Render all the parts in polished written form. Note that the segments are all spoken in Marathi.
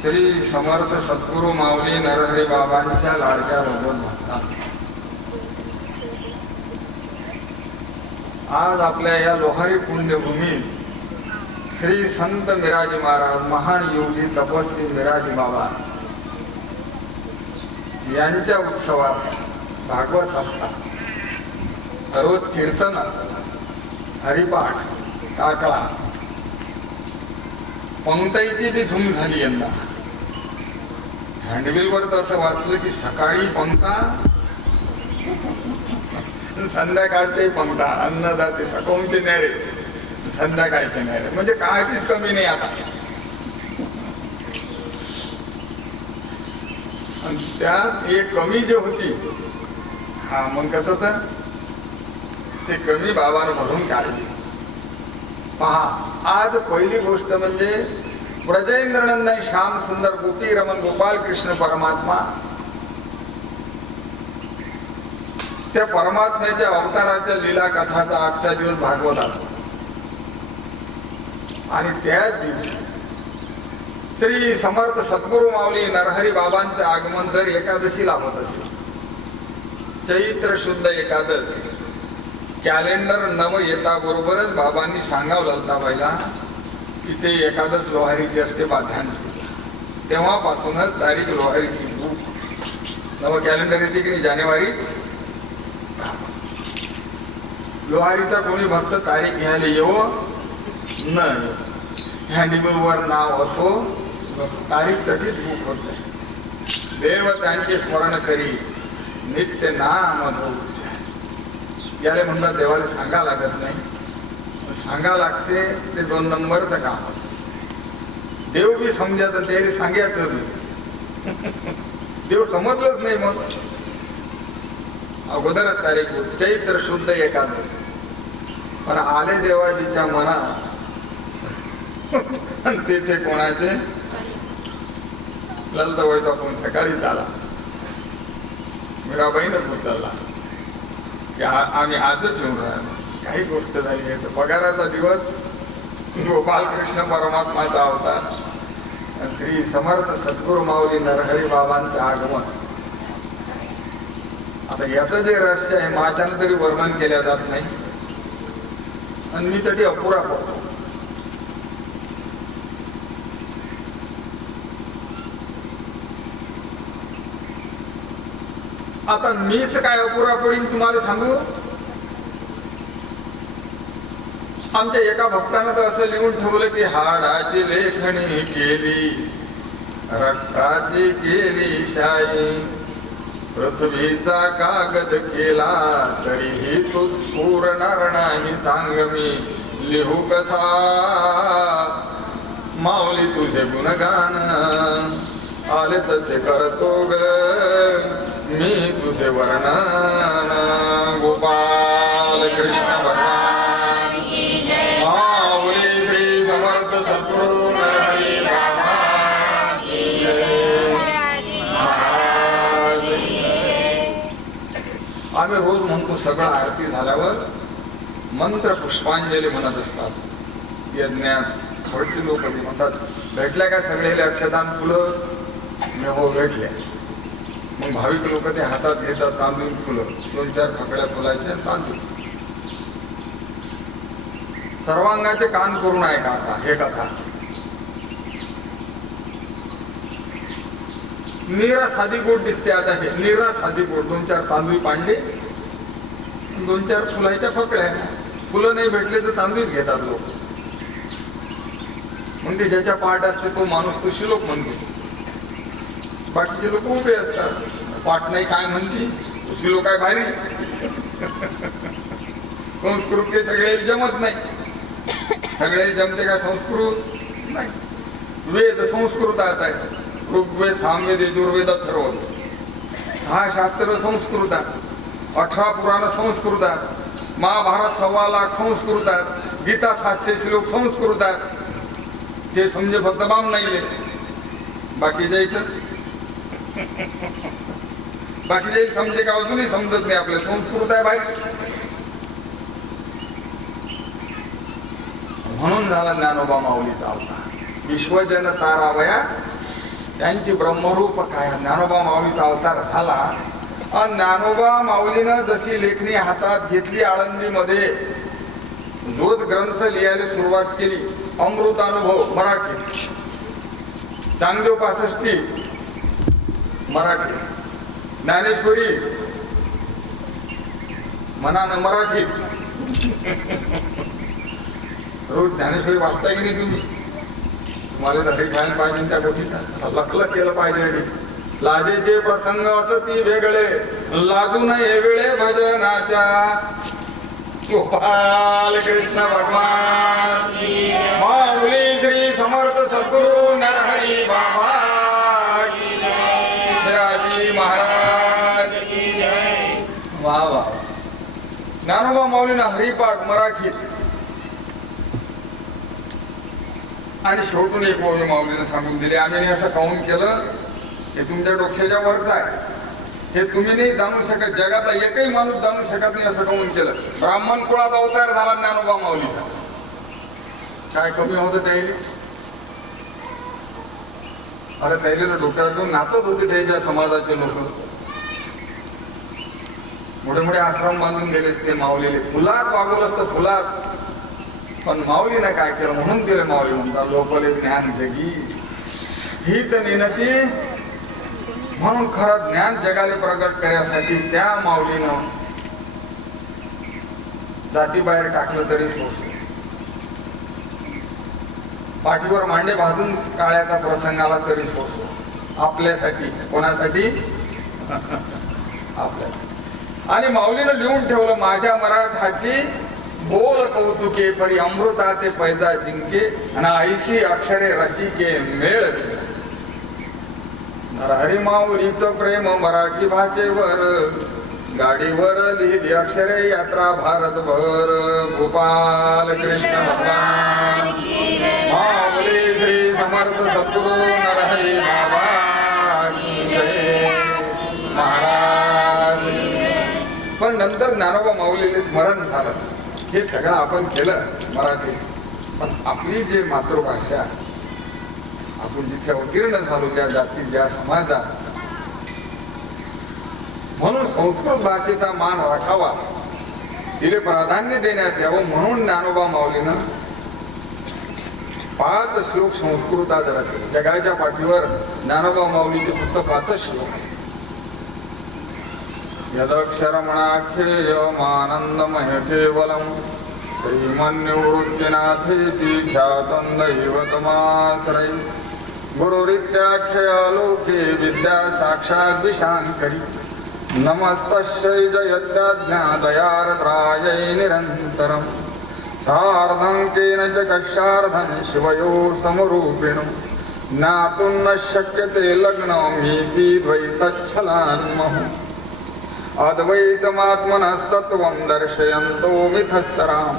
श्री समर्थ सद्गुरु माऊली नरहरी बाबांच्या लाडक्या भगवत भक्ता, आज आपल्या या लोहारी पुण्यभूमीत श्री संत मिराजी महाराज, महान योगी तपस्वी मिराजी बाबा यांच्या उत्सवात भागवत सप्ताह, रोज कीर्तन, हरिपाठ, काकळा, पंक्तीची बी धूम झाली यंदा. हँडबिलवर तर असं वाचलं की सकाळी पंक्ता, संध्याकाळचे पंक्ता, अन्नदाते सकळचे न्यारे, संध्याकाळचे न्यारे, म्हणजे काहीच कमी नाही आता. त्यात एक कमी जे होती, हा मग कसं तर ते कमी बाबानं भरून काढली. पहा, आज पहिली गोष्ट म्हणजे ब्रजेंद्रनंदन श्याम सुंदर गोपी रमण गोपाल कृष्ण परमात्मा, त्या परमात्म्याच्या अवताराच्या लीला कथाचा आजचा दिवस भागवतात. आणि त्याच दिवशी श्री समर्थ सद्गुरु माऊली नरहरी बाबांचे आगमन दर एकादशीला होत असे. चैत्र शुद्ध एकादश कॅलेंडर नव येता बरोबरच बाबांनी सांगावं ललताबाईला की ते एकादश लोहारीची असते बाध्यान. तेव्हापासूनच तारीख लोहारीची नव कॅलेंडर येते की नाही, जानेवारी. लोहारीचा कोणी भक्त तारीख घ्यायला येवो न, हँडबिलवर नाव असो, तारीख तशीच बुक होत जाईल. देव त्यांचे स्मरण करी नित्य नाम उच्चार. याला म्हणतात देवाला सांगा लागत नाही, सांगा लागते, ते 2 नंबरचं काम असतं. देव बी समजायचं, ते सांगायचं बी. देव समजलंच नाही मग अगोदरच तारीख चैत्र शुद्ध एकादश. पण आले देवाजीच्या मनात, तेथे कोणाचे ललताबाईचा फोन सकाळी झाला, मीराबाईनच उचलला की आम्ही आजच येऊन राहिलो, काही गोष्ट झाली आहे. तर पगाराचा दिवस, गोपालकृष्ण परमात्माचा अवतार, श्री समर्थ सद्गुरु माऊली नरहरी बाबांचं आगमन. आता याचं जे रहस्य आहे माझ्यानं तरी वर्णन केल्या जात नाही, आणि मी तरी अपुरा पडतो. आता मीच काय अपुरा पडीन तुम्हाला सांगू. आमच्या एका भक्तानं तर असं लिहून ठेवलं की हाडाची लेखणी केली, रक्ताची केली शाई, पृथ्वीचा कागद केला तरीही तो स्फुरणार नाही. सांग मी लिहू कसा माऊली तुझे गुणगान, आले तसे करतो ग मी तुझे वर्णन. गोपाल कृष्ण भगवान माऊली श्री समर्थ सद्गुरु नरहरी बाबा महाराज. आम्ही रोज म्हणतो, सगळं आरती झाल्यावर मंत्र पुष्पांजली म्हणत असतात. यज्ञात थोडची लोक म्हणतात, भेटल्या का सगळे अक्षदान फुलं? हो भेटल्या. मग भाविक लोक ते हातात घेतात तांदूळ फुलं, 2-4 फकड्या फुलाच्या तांदूळ. सर्वांगाचे कान करून ऐका आता हे कथा. निरा साधी गोड दिसते. आता हे निरा साधी गोड, 2-4 तांदूळ पाडले, 2-4 फुलाच्या फकड्या. फुलं नाही भेटले तर तांदूळच घेतात लोक. मग ते ज्याच्या पाठ असते तो माणूस तो शिलोक म्हणतो. बाकीचे लोक उभे असतात, पाठ नाही काय म्हणती, शिलो काय भारी. संस्कृत ते सगळे जमत नाही. सगळे जमते का संस्कृत नाही. वेद संस्कृतात आहे, ऋग्वेद, सामवेद, यजुर्वेद, अथर्ववेद. 6 शास्त्र संस्कृतात, 18 पुराण संस्कृतात, महाभारत 1.25 लाख संस्कृतात, गीता 700 श्लोक संस्कृतात. ते समजे फक्त बाम नाही, बाकी जायचं बाकी समजे का अजूनही समजत नाही. आपल्या संस्कृत आहे बाहेर. म्हणून झाला ज्ञानोबा माऊलीचा अवतार. विश्वजन तारावया त्यांची ब्रह्मरूप काय ज्ञानोबा माऊलीचा अवतार झाला. आणि ज्ञानोबा माऊलीनं जशी लेखणी हातात घेतली आळंदीमध्ये, जोच ग्रंथ लिहायला सुरुवात केली, अमृतानुभव मराठीत, चांगदेव 65 मराठी, ज्ञानेश्वरी मनानं मराठीत. रोज ज्ञानेश्वरी वाचता की नाही तुम्ही? तुम्हाला तर ठिकाण पाहिजे त्या गोष्टीचा लखलख केलं पाहिजे. लाजेचे प्रसंग असती वेगळे, लाजू नये वेळे भजनाच्या. गोपाल कृष्ण भगवान माऊली श्री समर्थ सद्गुरु नरहरी बाबा शिवाजी महाराज. वा वा. ज्ञानोबा माऊलीनं हरिपाठ मराठीत. आणि शेवटून एक ओवी माऊलीनं सांगून दिली. आम्ही असं काऊन केलं, हे तुमच्या डोक्याच्या वरच आहे, हे तुम्ही नाही जाणू शकत, जगातला एकही माणूस जाणू शकत नाही. असं काऊन केलं? ब्राह्मण कुळाचा अवतार झाला ज्ञानोबा माऊलीचा. काय कमी होतं त्याला? अरे त्याला तर डोक्यावर घेऊन नाचत होते त्याच्या समाजाचे लोक. मोठे मोठे आश्रम बांधून गेलेस ते माऊलीले, फुलात वागवलं असतं फुलात. पण माऊलीने काय केलं म्हणून तिला माऊली म्हणतात. लोकले ज्ञान जगी ही तर निनती. म्हणून खरं ज्ञान जगाला प्रगट करण्यासाठी त्या माऊलीनं जाती बाहेर टाकलं तरी सोसलं. पाठीवर मांडे भाजून काळ्याचा प्रसंग आला तरी सोसलं. आपल्यासाठी. कोणासाठी? आपल्यासाठी. आणि माऊलीनं लिहून ठेवलं, माझ्या मराठाची बोल कौतुके परी अमृता ते पैजा जिंके, आणि ऐशी अक्षरे रसिके मेळ. नरहरी माऊलीचं प्रेम मराठी भाषेवर, गाडीवर लिहिली अक्षरे यात्रा भारतभर. गोपाल कृष्ण भगवान माऊली श्री समर्थ सद्गुरु नरहरी बाबा जय महाराज. पण नंतर ज्ञानोबा माऊलीने स्मरण झालं, हे सगळं आपण केलं मराठी, पण आपली जी मातृभाषा, आपण जिथे अवतीर्ण झालो, ज्या जाती ज्या समाजात, म्हणून संस्कृत भाषेचा मान राखावा, तिला प्राधान्य देण्यात यावं. म्हणून ज्ञानोबा माऊलीनं 5 श्लोक संस्कृतात रचले. जगाच्या पाठीवर ज्ञानोबा माऊलीचे फक्त 5 श्लोक. यदक्षरमणाख्येयमानन्दमय केवलम् श्रीमन्निवृत्तिनाथेति ख्यातं दैवतमाश्रय. गुरुरित्याख्यया लोके विद्या साक्षात् विशाङ्करी. नमस्तस्यै जयत्याज्ञादयार्द्रायै निरन्तरं. सार्धं केन च कक्षार्धं शिवयोः समरूपिणं. ज्ञातुं न शक्यते लग्नमीति द्वैतच्छलान्मः. अद्वैतमात्मनस्तत्त्वं दर्शयन्तो मिथस्तरां.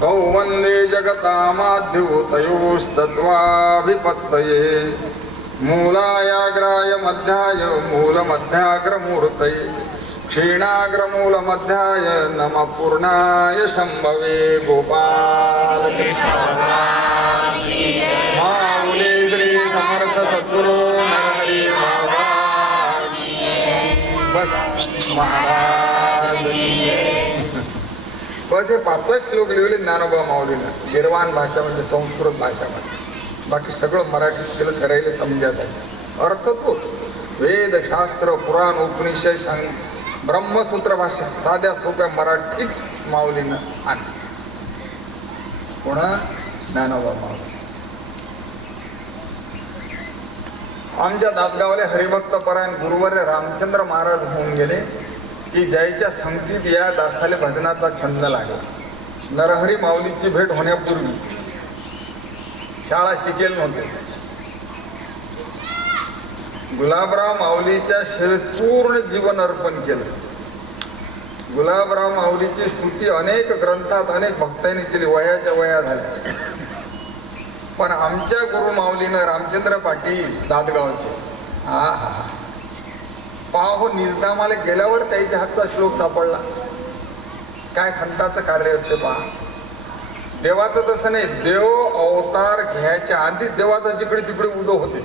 गौ वन्दे जगतामाद्योतयोस्तत्त्वाभिपत्तये. मूलायाग्राय मध्याय मूलमध्याग्रमूर्तये. क्षीणाग्रमूलमध्याय नमः पूर्णाय शम्भवे. गोपाल कृष्ण भगवान माऊली श्री समर्थ सद्गुरु नरहरी बाबा बस महाराज. बस हे 5 श्लोक लिहिले ज्ञानोबा माऊलीनं गिरवान भाषा म्हणजे संस्कृत भाषामध्ये. बाकी सगळं मराठीत केलं सरायला समजायसाठी. अर्थ तोच. वेद शास्त्र पुराण उपनिषद ब्रह्मसूत्र भाषा साध्या सोप्या मराठीत माऊलीनं आणली. कोणा? ज्ञानोबा माऊली. आमच्या दादगावले हरिभक्त परायण गुरुवर्य रामचंद्र महाराज होऊन गेले की जयच्या संगतीत या दासाले भजनाचा छंद लागला. नरहरी माऊलीची भेट होण्यापूर्वी शाळा शिकेल नव्हते. गुलाबराव माऊलीच्या सेवेत पूर्ण जीवन अर्पण केलं. गुलाबराव माऊलीची स्तुती अनेक ग्रंथात अनेक भक्तांनी केली. वयाच्या वया झाल्या. पण आमच्या गुरु माऊलीनं रामचंद्र पाटील दादगावचे हा हा पहा हो, निजनामाला गेल्यावर त्याच्या हातचा श्लोक सापडला. काय संताचं कार्य असते पहा. देवाचं तसं नाही. देव अवतार घ्यायच्या आधीच देवाचा जिकडे तिकडे उदो होते.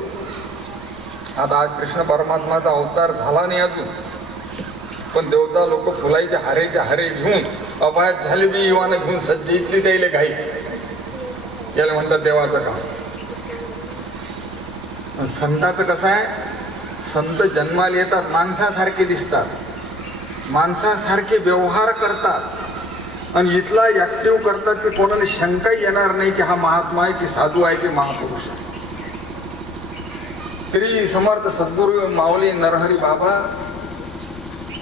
आता आज कृष्ण परमात्माचा अवतार झाला नाही अजून, पण देवता लोक फुलाईच्या हारे घेऊन अपायात झाले बी युवानं घेऊन सज्ज इतली द्यायले घाई. याला म्हणतात देवाचं काम. संताचं कसं आहे, संत जन्माला येतात, माणसासारखे दिसतात, माणसासारखे व्यवहार करतात आणि इथला ऍक्टिव्ह करतात की कोणाला शंकाही येणार नाही की हा महात्मा आहे की साधू आहे की महापुरुष आहे. श्री समर्थ सद्गुरू माऊली नरहरी बाबा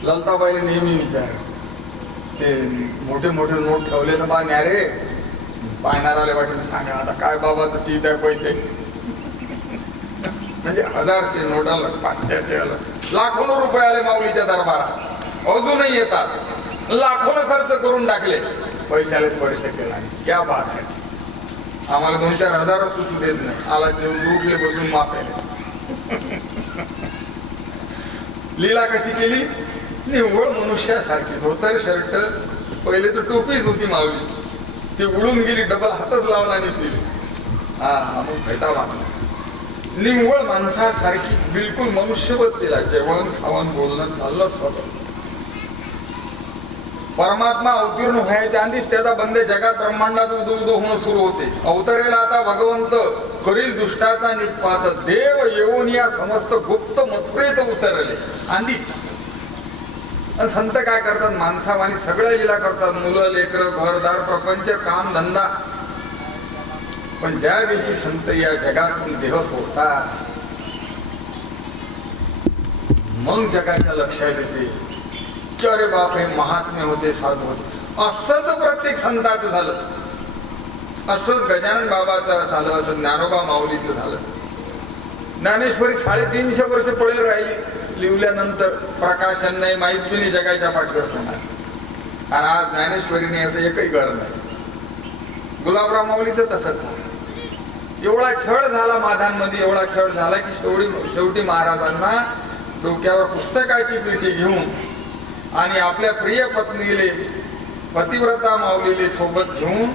ललताबाईला नेहमी विचार, ते मोठे मोठे नोट ठेवले ना बा न्यारे, पाहणाराले वाटेल सांगा आता काय बाबाचं चीज आहे पैसे, म्हणजे 1000चे नोट आलं, 500चे आलं, लाखोनो रुपये आले माऊलीच्या दरबारात, अजूनही येतात. लाखोनं खर्च करून टाकले, पैशाला स्पर्श केला. क्या बात आहे. आम्हाला 2-4 हजार सुचू देत नाही. आला जेवून उठले बसून माफेले. लीला कशी केली, निव्वळ मनुष्यासारखी. धोतर शर्ट, पहिले तर टोपीच होती माऊलीची, ती उडून गेली, डबल हातच लावला नाही तिने. मग फेटा बांधला. निव्वळ माणसासारखी बिलकुल मनुष्यवत तिला जेवण खावण बोलणं चाललं सगळं. परमात्मा अवतीर्ण व्हायच्या आधीच त्याचा बंदे जगात ब्रह्मांडात उदो उदो होणं सुरू होते. अवतरेला आता भगवंत करील दुष्टाचा निपात, देव येऊन या समस्त गुप्त मथुरेत उतरले आधीच. आणि संत काय करतात, माणसावानी सगळ्या लीला करतात, मुलं लेकरं घरदार प्रपंच काम धंदा. पण ज्या दिवशी संत या जगातून देह सोडतात, मग जगाच्या लक्षात येते की अरे बाप हे महात्मे होते, साधू होते. असंच प्रत्येक संताचं झालं, असंच गजानन बाबाचं झालं, असं ज्ञानोबा माऊलीचं झालं. ज्ञानेश्वरी 350 वर्ष पुढे राहिली, लिवल्यानंतर प्रकाशन नाही, माहिती बी नाही जगाच्या पाठीवर होणार. आणि आज ज्ञानेश्वरीने असं एकही घर नाही. गुलाबराव माऊलीचं तसंच झालं. एवढा छळ झाला माधांमध्ये, एवढा छळ झाला की शेवटी महाराजांना डोक्यावर पुस्तकाची पेटी घेऊन आणि आपल्या प्रिय पत्नीले पतिव्रता माऊलीले सोबत घेऊन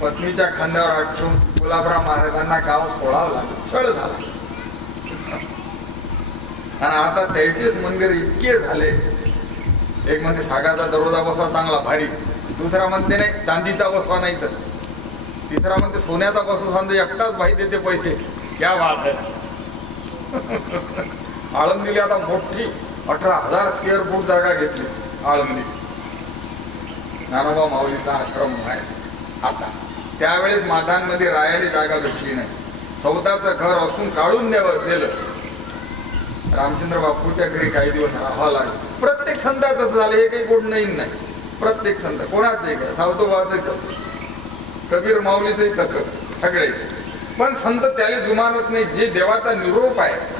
पत्नीच्या खांद्यावर हात ठेवून गुलाबराव महाराजांना गाव सोडावं लागलं. छळ झाला. आणि आता त्याचेच मंदिर इतके झाले, एक म्हणते सागाचा दरवाजा बसवा चांगला भारी, दुसरा म्हणते नाही चांदीचा बसवा नाही, तर तिसरा म्हणते सोन्याचा बसवा सांगते एकटाच भाई देते पैसे. क्या बात आहे. आळंदीला आता मोठी 18,000 स्क्वेअर फूट जागा घेतली आळंदी, ज्ञानोबा माऊलीचा आश्रम व्हायचा. आता त्यावेळेस माधांमध्ये राहायला जागा भेटली नाही, स्वतःचं घर असून काढून दिलं. रामचंद्र बापूच्या घरी काही दिवस राहावं लागलं. प्रत्येक संताचं असं झालं, हे काही गोड नाही. प्रत्येक संत कोणाचंही काय, सावतोबाचंही तसंच, कबीर माऊलीचंही तसंच, सगळेच. पण संत त्याला जुमानत नाही. जे देवाचा निरोप आहे,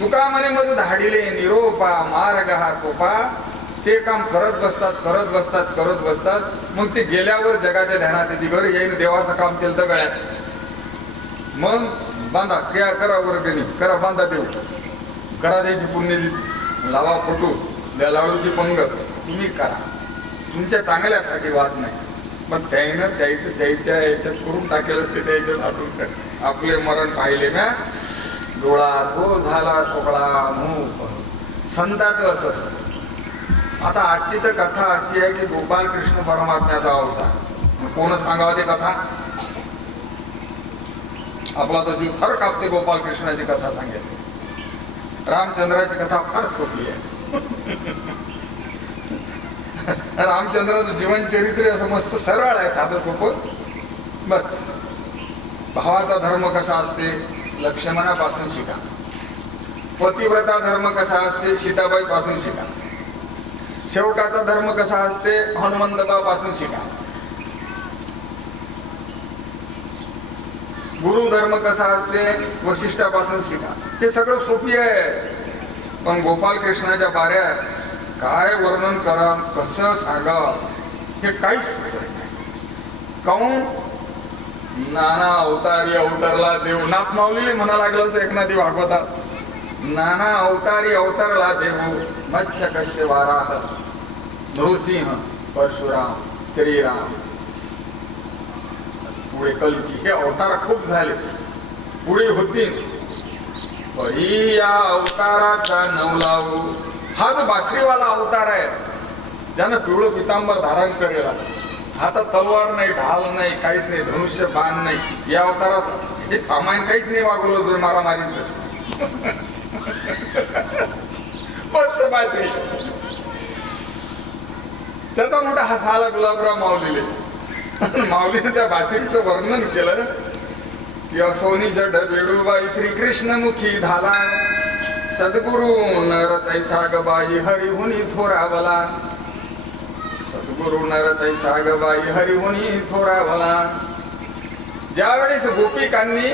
तुका म्हणे मज धाडिले निरोपा मार्ग हा सोपा, ते काम करत बसतात. मग ते गेल्यावर जगाच्या ध्यानात येते, घर येईन देवाचं काम केलं तर गळ्यात, मग बांधा करा वर्गणी करा, बांधा देऊ, करा द्यायची पुण्यतिथी, लावा फोटो, द्या लाडूची पंगत, तुम्ही करा, तुमच्या चांगल्यासाठी वाद नाही. पण त्यानं द्यायच्या याच्यात करून टाकेलच, ते द्यायच्यात आठवून आपले मरण पाहिले ना, डोळा तो झाला सोहळा मूक. संतांचं असं असतं. आता आजची तर कथा अशी आहे की गोपाल कृष्ण परमात्म्याचा अवतार. कोण सांगावं ते कथा, आपला तर जीव थर कापते गोपाल कृष्णाची कथा सांगितली. रामचंद्राची कथा फार सोपी आहे. रामचंद्राचं जीवन चरित्र असं मस्त सरळ आहे, साधं सोपं. बस भावाचा धर्म कसा असते, लक्ष्मणापासून शिका. पतिव्रता धर्म कसा असते, सीताबाई पासून शिका. शेवटाचा धर्म कसा असते, हनुमंतबापासून शिका. गुरु धर्म कसा असते, वशिष्ठापासून शिका. हे सगळं सोपी आहे. पण गोपाल कृष्णाच्या बाऱ्यात काय वर्णन करा, कसं सांगा, हे काहीच सुचत नाही. काऊन, नाना अवतारी अवतरला देव. नाथ माऊलीले म्हणा लागलं एकनाथी भागवतात, नाना अवतारी अवतरला देव, मत्स्य कश्य वाराह, नृसिंह परशुराम श्रीराम, पुढे कल्की. हे अवतार खूप झाले, पुढे होतील. पही या अवताराचा नवलावो. हा जो बासरीवाला अवतार आहे ज्यानं पिवळं पितांबर धारण करेल, हातात तलवार नाही, ढाल नाही, काहीच नाही, धनुष्य बाण नाही, या अवतारात हे सामान्य काहीच नाही वागवलं जो मारामारीचं. फक्त बासरी. त्याचा मोठा हा झाला गुलाबराव माऊलीले. माऊलीने त्या बासरीचं वर्णन केलं. यसोनी जड वेडूबाई श्रीकृष्णमुखी धाला, सद्गुरु नर तैसा गबाई हरिहुनी थोरावला. सद्गुरु नर तैसा गबाई हरिहुनी थोरावला. ज्यावेळेस गोपिकांनी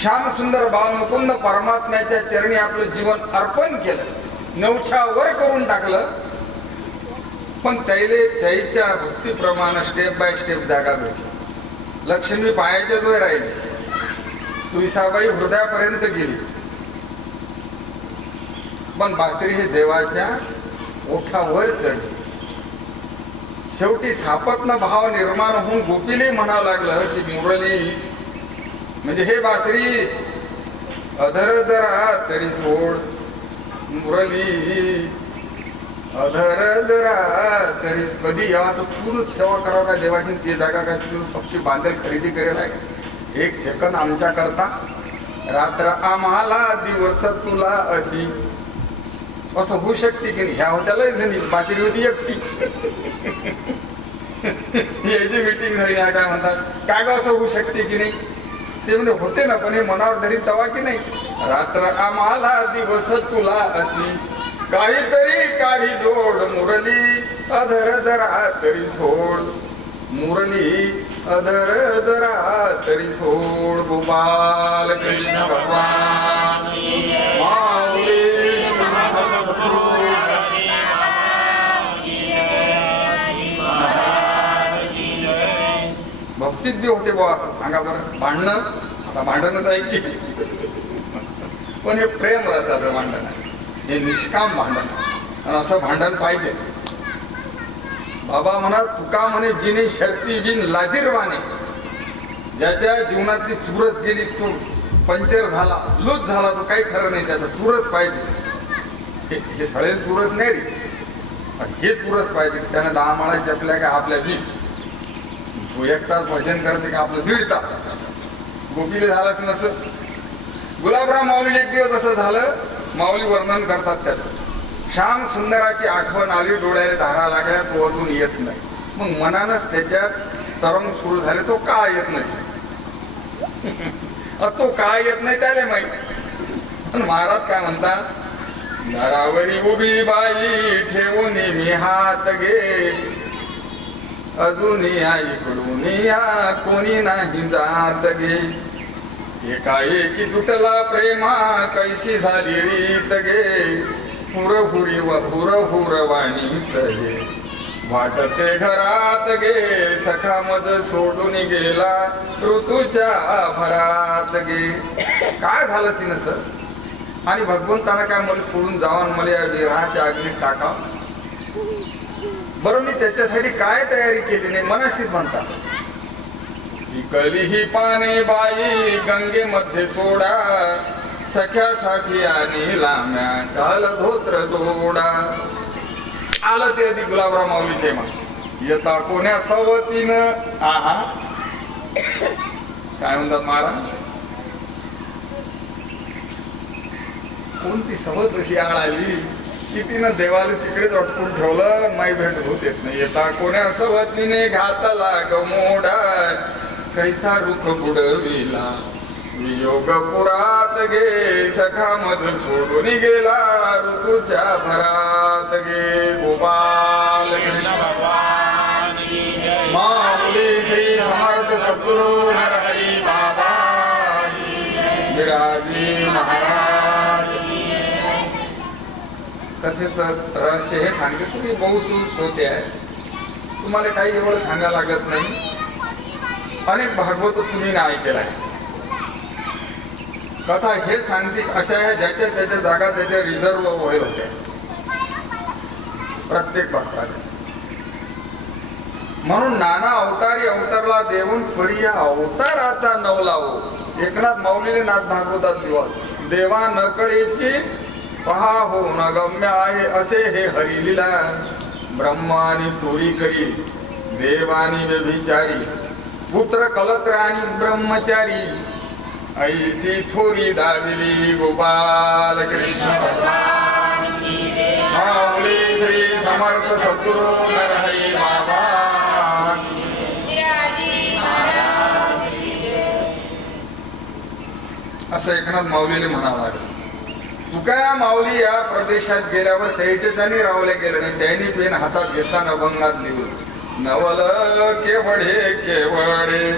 श्याम सुंदर बाल मुकुंद परमात्म्याच्या चरणी आपलं जीवन अर्पण केलं, नवछावर करून टाकलं, पण त्याले त्याच्या भक्तीप्रमाणे स्टेप बाय स्टेप जागा भेटली. लक्ष्मी पायाच्या जोय राहिली, तुळसाबाई हृदयापर्यंत गेली, पण बासरी हे देवाच्या ओठावर चढली. शेवटी सापत्न भाव निर्माण होऊन गोपीले म्हणावं लागलं की मुरली म्हणजे हे बासरी अधर जरा तरी सोड, मुरली अधर जरा तरी. कधी यावा तर तू सेवा करावं का देवाची, ती जागा काय तू पक्की बांधेल खरेदी करेल आहे. एक सेकंद आमच्या करता, रात्र आम्हाला दिवस तुला अशी. असं होऊ शकते की नाही? ह्या होत्या लय जणी, बासरी होती एकटी. याची मीटिंग झाली ना, काय म्हणतात काय ग असं होऊ शकते की नाही? ते म्हणजे होते ना, पण हे मनावर धरी तवा की नाही. रात्र आम्हाला दिवस तुला अशी, काहीतरी काढी जोड, मुरली अधर जरा तरी सोड, मुरली अधर जरा तरी सोड. गोपाल कृष्ण भगवान माऊली भक्तीच बी होते बुवा. असं सांगा बरं. भांडणं आता भांडणच आहे की, पण हे प्रेम रसाचं भांडण आहे, हे निष्काम भांडण आहे, आणि असं भांडण पाहिजेच. बाबा म्हणा तुका म्हणे जिने शर्ती बिन लाजीरवाने, ज्याच्या जीवनाची चुरस गेली, तो पंचर झाला, लूज झाला, तो काही खरं नाही, त्याचा चुरस पाहिजे. हे सळेल चुरस नाही रे, हे चुरस पाहिजे. त्याने 10 माळा जपल्या का आपल्या 20, तो 1 तास भजन करते का आपलं 1.5 तास. गोपीले झालंच नसं. गुलाबराव माऊली एक दिवस असं झालं, माऊली वर्णन करतात त्याचं. श्याम सुंदराची आठवण आली, डोळ्याला धारा लागल्या, तो अजून येत नाही. मग मनानच त्याच्यात तरंग सुरू झाले, तो का येत नसे. तो का येत नाही त्याला माहिती. पण महाराज काय म्हणतात, दारावरी उभी बाई ठेवून मी हात घे, अजून इकडून या कोणी नाही जात गे. एकाएकी तुटला प्रेमा कैसी झाली रीत गे, हुरहुरी व हुरहुरवाणी सहे, वाटते घरात गे, सखा मज सोडून गेला ऋतूच्या भरात गे. काय झालं सिन सर, आणि भगवंताला काय मला सोडून जावा, मला या विरहाच्या अग्नीत टाका. बरं, मी त्याच्यासाठी काय तयारी केली नाही, मनाशीच म्हणतात. इकली ही पाने बाई गंगेमध्ये सोडा, सख्यासाठी आणि लाम्या काल धोत्र जोडा. आलं ते आधी गुलाबराव माऊलीचे मग येता कोण्या सवतीनं. आहा काय म्हणतात महाराज, कोणती सवत अशी आळ आली की तिनं देवाला तिकडेच अटकून ठेवलं, नाही भेट होत येत नाही. येता कोण्या सवतीने घातला गमोडा, कैसा रुख बुडविला वियोगपुरात गे, सखा मध सोडून गेला ऋतूच्या भरात गे. गोपाल कृष्ण भगवान माऊली श्री समर्थ सद्गुरु नरहरी बाबा विराजी महाराज. कथेचं रहस्य हे सांगते तुम्ही बहुसूत होते आहे, तुम्हाला काही एवढं सांगायला लागत नाही. अनेक भागवत तुम्ही ऐकलेला आहे. कथा हे सांगते अशा आहे ज्याच्या त्याच्या जागा त्याच्या रिझर्व व्हायला होत्या प्रत्येक भक्ताच्या. म्हणून नाना अवतारी अवतारला देऊन परी या अवताराचा नवलावो. एकनाथ माऊलीने नाथ भागवतात देवा नकळेची पहा हो न गम्य आहे असे हे हरिलीला. ब्रह्मानी चोरी करी देवानी व्यभिचारी पुत्र कलत्र आणि ब्रह्मचारी ऐसी थोरी दाविली गोपाल कृष्ण माऊली श्री समर्थ सद्गुरु नरहरी बाबा. असं एकनाथ माऊलीने म्हणावं लागलं. तुका माऊली या प्रदेशात गेल्यावर त्याचेच आणि रावले गेले नाही. त्यांनी पेन हातात घेतला नभंगात लिहून नवल केवढे केवढे.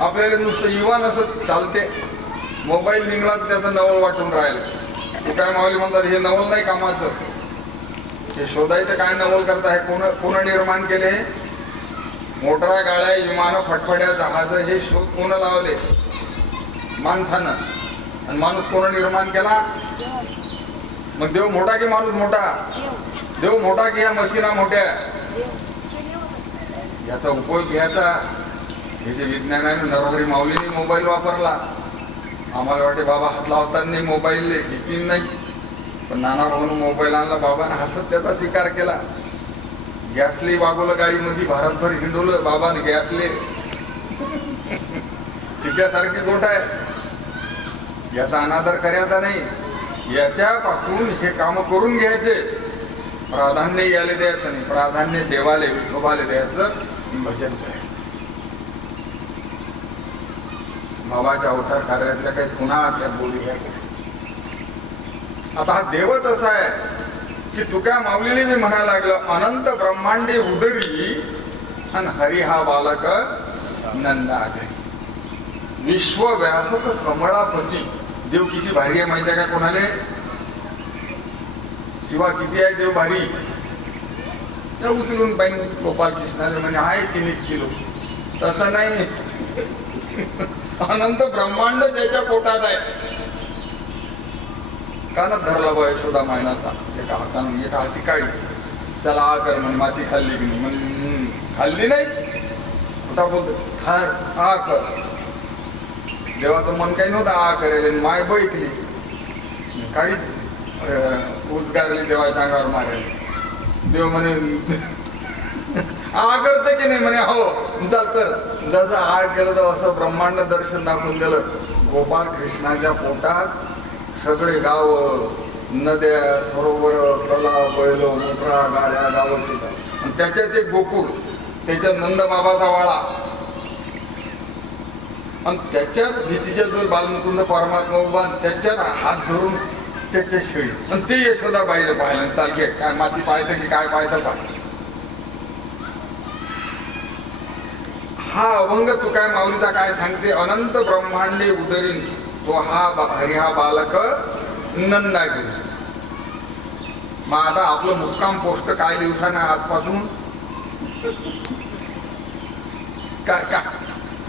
आपल्याला नुसतं युवा नसत चालते. मोबाईल निघला त्याचं नवल वाटून राहिलं. तुका माऊली म्हणतात हे नवल नाही कामाचं. हे शोधायचं काय नवल करता. हे कोण निर्माण केले. मोटरा गाड्या विमानं फटफड्या जहाज हे शोध कोण लावले. माणसानं. आणि माणूस कोण निर्माण केला. मग देव मोठा की माणूस मोठा. देव मोठा की या मशीना मोठ्या. याचा उपयोग घ्यायचा. हे जे विज्ञानाने नरहरी माऊलीने मोबाईल वापरला. आम्हाला वाटे बाबा हात लावताना मोबाईल घेतली नाही. पण नाना भाऊन मोबाईल आणला. बाबाने हसत त्याचा स्वीकार केला. गॅसले वागवलं गाडीमध्ये भारतभर हिंडवलं. बाबाने गॅसले शिक्यासारखी गोष्ट आहे. याचा अनादर करायचा नाही. याच्यापासून हे काम करून घ्यायचे. प्राधान्य याले द्यायचं नाही. प्राधान्य देवाले विठोबाले द्यायचं. भजन करायचं. बाबाच्या अवतार कार्यातल्या काही पुन्हा त्या बोली घ्या. आता हा देवच असा आहे की तुका माऊलीने मी म्हणायला लागलं अनंत ब्रह्मांडे उदरी आणि हरी हा बालक नंदाघरी. विश्वव्यापक कमळापती. देव किती भारी आहे माहिती आहे का कोणाले. शिवा किती आहे देव भारी. उचलून पाहिजे गोपाल कृष्णाले म्हणे आहे 3 किलो. तसं नाही. अनंत ब्रह्मांड त्याच्या पोटात आहे. कानात धरला बा यशोदा मायनाचा. एका हातानं एका हाती काढली. चला आ कर म्हणे. माती खाल्ली की नाही. खाल्ली नाही. कुठं बोलतो खा आ कर. देवाचं मन काही नव्हतं आ करेल. माय बैठली काळीच उचगारली देवाच्या अंगावर मारेल. देव म्हणे आ करते की नाही म्हणे हो चाल कर. जसं आ केलं तर असं ब्रह्मांड दर्शन दाखवून दिलं. गोपाल कृष्णाच्या पोटात सगळे गाव नद्या सरोवर तलाव बैल मोकळा गाड्या गावाचे. त्याच्यात एक गोकुळ. त्याच्यात नंद बाबाचा वाडा. आणि त्याच्यात भीतीच्या जो बालमुकुंद परमात्मा उभा. त्याच्यात हात धरून त्याच्या शेळी. आणि ते यशोदा बाईला पाहिलं. चाल घे काय माती पाहतं की काय पाहतं पाहिजे. हा अभंग तू काय माऊलीचा काय सांगते. अनंत ब्रह्मांडे उदरीन तो हा हरी हा बालक नंदागिरी. मग आता आपलं मुक्काम पोस्ट काय दिवसानं आजपासून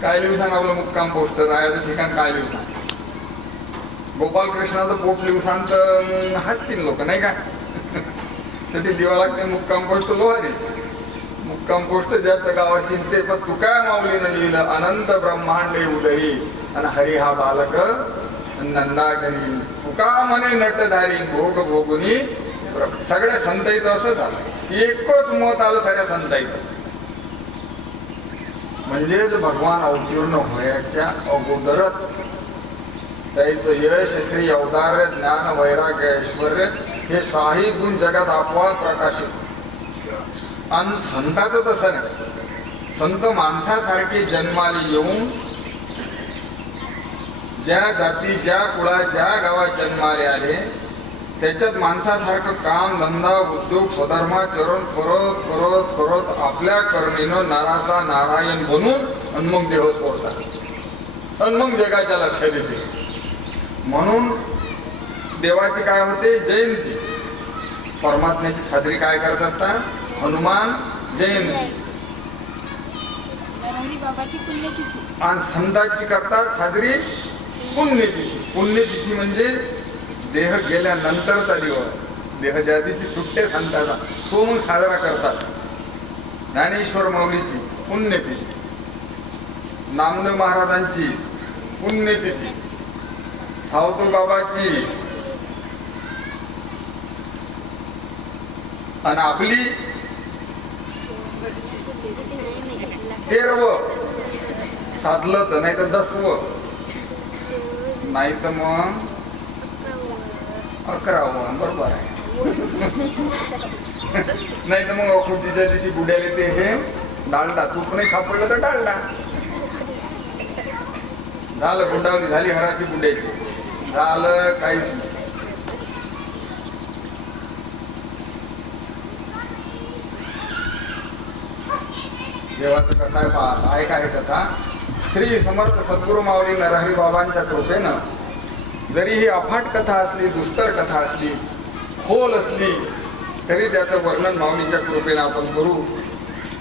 काय दिवसानं आपलं मुक्काम पोस्ट राहायचं ठिकाण काय दिवसानं. गोपाल कृष्णाचं पोट दिवसांत हसतील लोक नाही का. तर ते दिवा लागते मुक्काम पोस्ट लोहारीच. मुक्काम पोस्ट ज्याचं गाव असेल ते. पण तू काय माऊलीनं लिहिलं अनंत ब्रह्मांडे उदरी आणि हरी हा बालक नंदाघरी. तुका म्हणे नटधारी भोग भोगुनी. सगळ्या संताईचं असं झालं. एकच मत आलं सगळ्या संताईचं. म्हणजेच भगवान अवतीर्ण व्हायच्या अगोदरच त्याचं यश श्री अवतार ज्ञान वैराग्य ऐश्वर्य हे 6 गुण जगात आपोआप प्रकाशित. आणि संताचं तसं नाही. संत माणसासारखे जन्माला येऊन ज्या जाती ज्या कुळात ज्या गावात जन्माले आले त्याच्यात माणसासारखं काम धंदा उद्योग स्वधर्माचरण करत करत करत आपल्या करणीनं नाराचा नारायण बनून आणि मग देह सोडतात. आणि मग जगाच्या लक्षात येते. म्हणून देवाची काय होते जयंती. परमात्म्याची साजरी काय करत असतात. हनुमान जयंती. आणि संतांची करतात साजरी पुण्यतिथी. पुण्यतिथी म्हणजे देह गेल्यानंतरचा दिवस. देह ज्या दिवशी सुट्टे संतांचा तो मग साजरा करतात. ज्ञानेश्वर माऊलीची पुण्यतिथी. नामदेव महाराजांची पुण्यतिथी सावतूर बाबाची आणि आपली 13व साधलं तर नाही तर 10व नाही तर मग 11व बरोबर आहे. नाही तर मग अखुर्जीच्या दिवशी बुड्याले ते हे डालडा तूप नाही सापडलं तर डालडा झालं. गुंडावली झाली हराची बुड्याची झालं काहीच नाही. देवाचं कसं आहे पाहत आहे काय कथा. श्री समर्थ सद्गुरु माऊली नरहरी बाबांच्या कृपेनं जरी ही अफाट कथा असली, दुस्तर कथा असली, खोल असली, तरी त्याचं वर्णन माऊलीच्या कृपेनं आपण करू.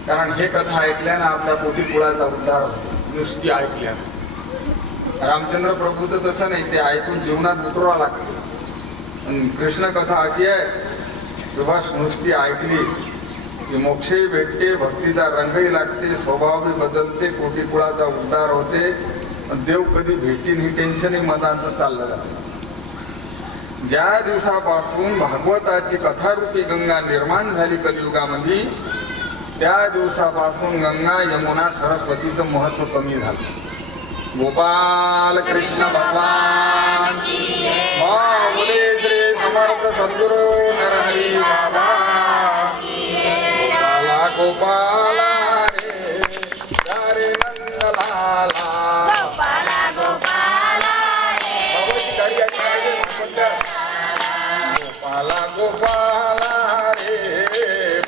कारण हे कथा ऐकल्यानं आपल्या पोटीपुळाचा उद्धार होतो, नुसती ऐकल्यानं. रामचंद्र प्रभूचं तसं नाही, ते ऐकून जीवनात उतरवा लागतं. कृष्ण कथा अशी आहे की बस नुसती ऐकली की मोक्षही भेटते, भक्तीचा रंगही लागते, स्वभावही बदलते, कोटीकुळाचा उद्धार होते, देव कधी भेटीन ही टेन्शनही मनात चाललं जातं. ज्या दिवसापासून भागवताची कथारूपी गंगा निर्माण झाली कलियुगामध्ये, त्या दिवसापासून गंगा यमुना सरस्वतीचं महत्व कमी झालं. गोपाल कृष्ण भगवान माऊली श्री समर्थ सद्गुरु नरहरी बाबा गोपाला रे हरे नंदलाला गोपाला गोपाला रे बाबाची गाडी आहे गोपाला गोपाला रे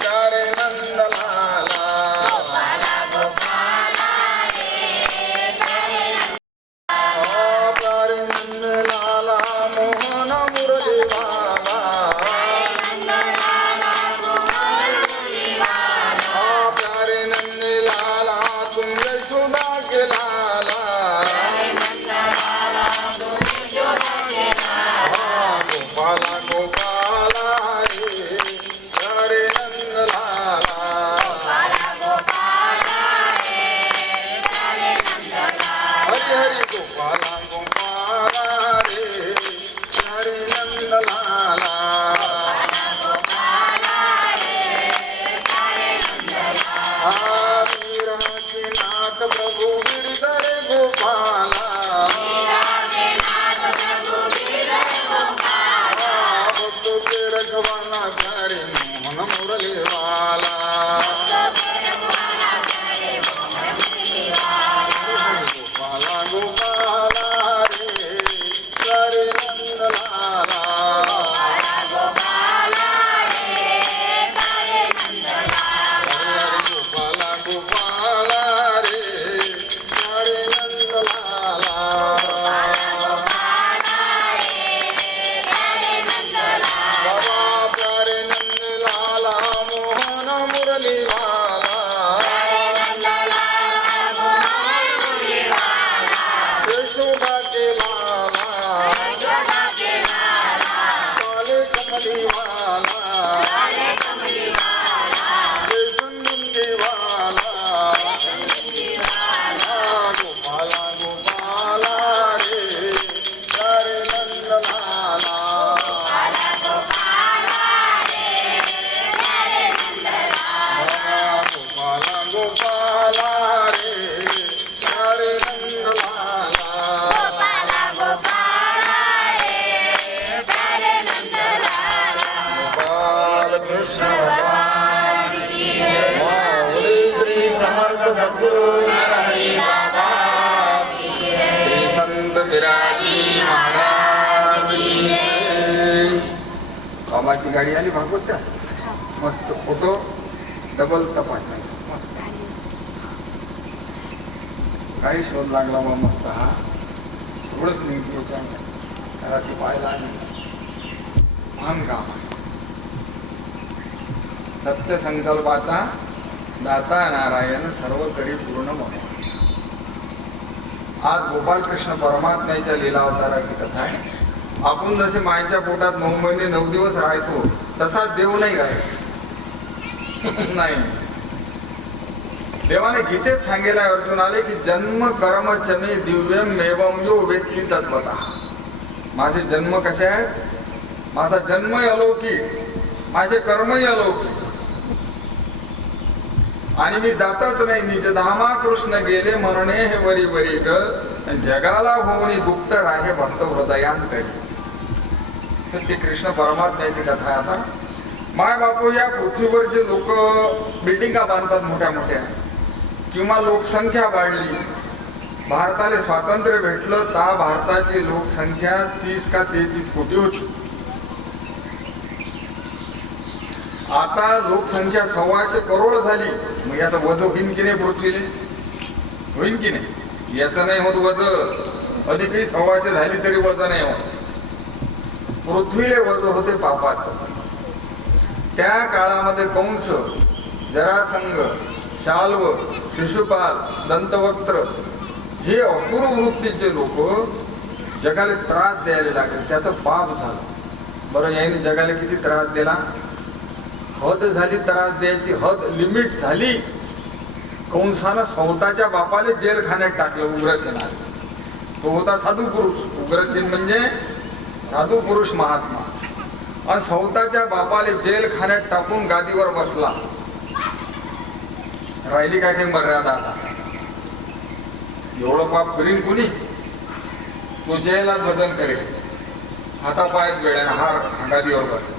हरे नंदलाला गोपाला गोपाला रे हरे नंदलाला मोहन मुरलीवाला बाबाची गाडी आली भागवत त्या मस्त फोटो डबल तपास नाही मस्त काही शोध लागला मग मस्त. हा एवढंच निघते याच्या घरात पाहायला महान काम आहे. सत्य संकल्पाचा दाता नारायण सर्वकडे पूर्ण म्हणून. आज गोपालकृष्ण परमात्म्याच्या लीला अवताराची कथा आहे. आपण जसे मायच्या पोटात 9 महिने 9 दिवस राहतो तसा देव नाही राहत नाही. देवाने गीतेत सांगितलं अर्जुन आले की जन्म कर्म चमे दिव्यम एवं यो वेत्ती तत्वतः. माझे जन्म कसे आहेत? माझा जन्मही अलौकिक, माझे कर्मही अलौकिक, आणि मी जातच नाही. निज धामा कृष्ण गेले म्हणणे हे वरी वरी ग, जगाला होऊनी गुप्त राहे भक्त हृदयांतरी. तर ती कृष्ण परमात्म्याची कथा आहे. आता माय बापू, या पृथ्वीवर जे लोक बिल्डिंगा बांधतात मोठ्या मोठ्या, किंवा लोकसंख्या वाढली, भारताला स्वातंत्र्य भेटलं तर भारताची लोकसंख्या 30 का 33 कोटी होती. आता लोकसंख्या 125 करोड झाली. मग याचं वजन होईन की नाही पृथ्वीले? होईन की नाही? याचं नाही होत वजन. अधिकही 125 झाली तरी वजन नाही होत. पृथ्वीले वजन होते पापाचं. त्या काळामध्ये कंस, जरासंग, शाल्व, शिशुपाल, दंतवक्त्र हे असुर वृत्तीचे लोक जगाला त्रास द्यायला लागले. त्याचं पाप झालं. बरं, याने जगाला किती त्रास दिला? हद झाली त्रास द्यायची, हद लिमिट झाली. कंसानं स्वतःच्या बापाला जेलखान्यात टाकलं. उग्रसेनाने, तो होता साधू पुरुष. उग्रसेन म्हणजे साधू पुरुष महात्मा. आणि स्वतःच्या बापाला जेलखान्यात टाकून गादीवर बसला. राहिली काय काही मर्यादा? आता एवढं पाप करीन कुणी? तो जेलात वजन करेल, हातापायात वेळ्याने हार गादीवर बसेल.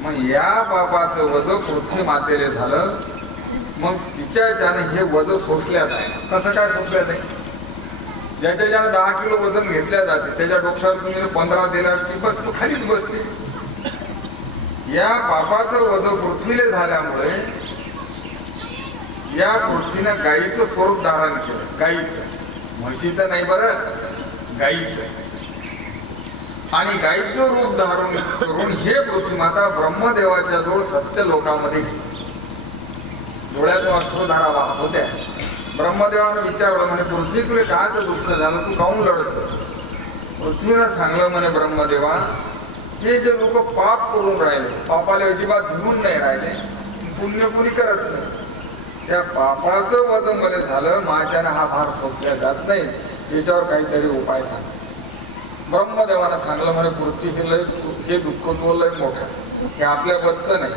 मग या पापाचं वजन पृथ्वी मातेले झालं. मग तिच्याच्याने हे वजन सोसल्यात आहे. कसं काय सोसल्यात आहे? ज्याच्या ज्याने 10 किलो वजन घेतल्या जाते, त्याच्या डोक्यावर तुम्ही 15 दिला की बस तो खालीच बसते. या पापाचं वजन पृथ्वीले झाल्यामुळे या पृथ्वीनं गायीचं स्वरूप धारण केलं. गायीचं, म्हशीचं नाही बरं, गायीचं. आणि गायीचं रूप धारण करून हे पृथ्वी माता ब्रह्मदेवाच्या जवळ सत्य लोकांमध्ये डोळ्यातून अश्रुधारा वाहत होत्या. ब्रह्मदेवानं विचारलं, म्हणे पृथ्वी तुला कायचं दुःख झालं, तू काहून लढत? पृथ्वीनं सांगलं, म्हणे ब्रह्मदेवा, हे जे लोक पाप करून राहिले, पापाला अजिबात भिवून नाही राहिले, पुण्य कुणी करत नाही, त्या पापाचं वजन मला झालं. माझ्यानं हा भार सोसल्या जात नाही. याच्यावर काहीतरी उपाय सांग. ब्रह्मदेवानं सांगलं, म्हणे पृथ्वी हे दुःख तो लय मोठं, हे आपल्या बदचं नाही,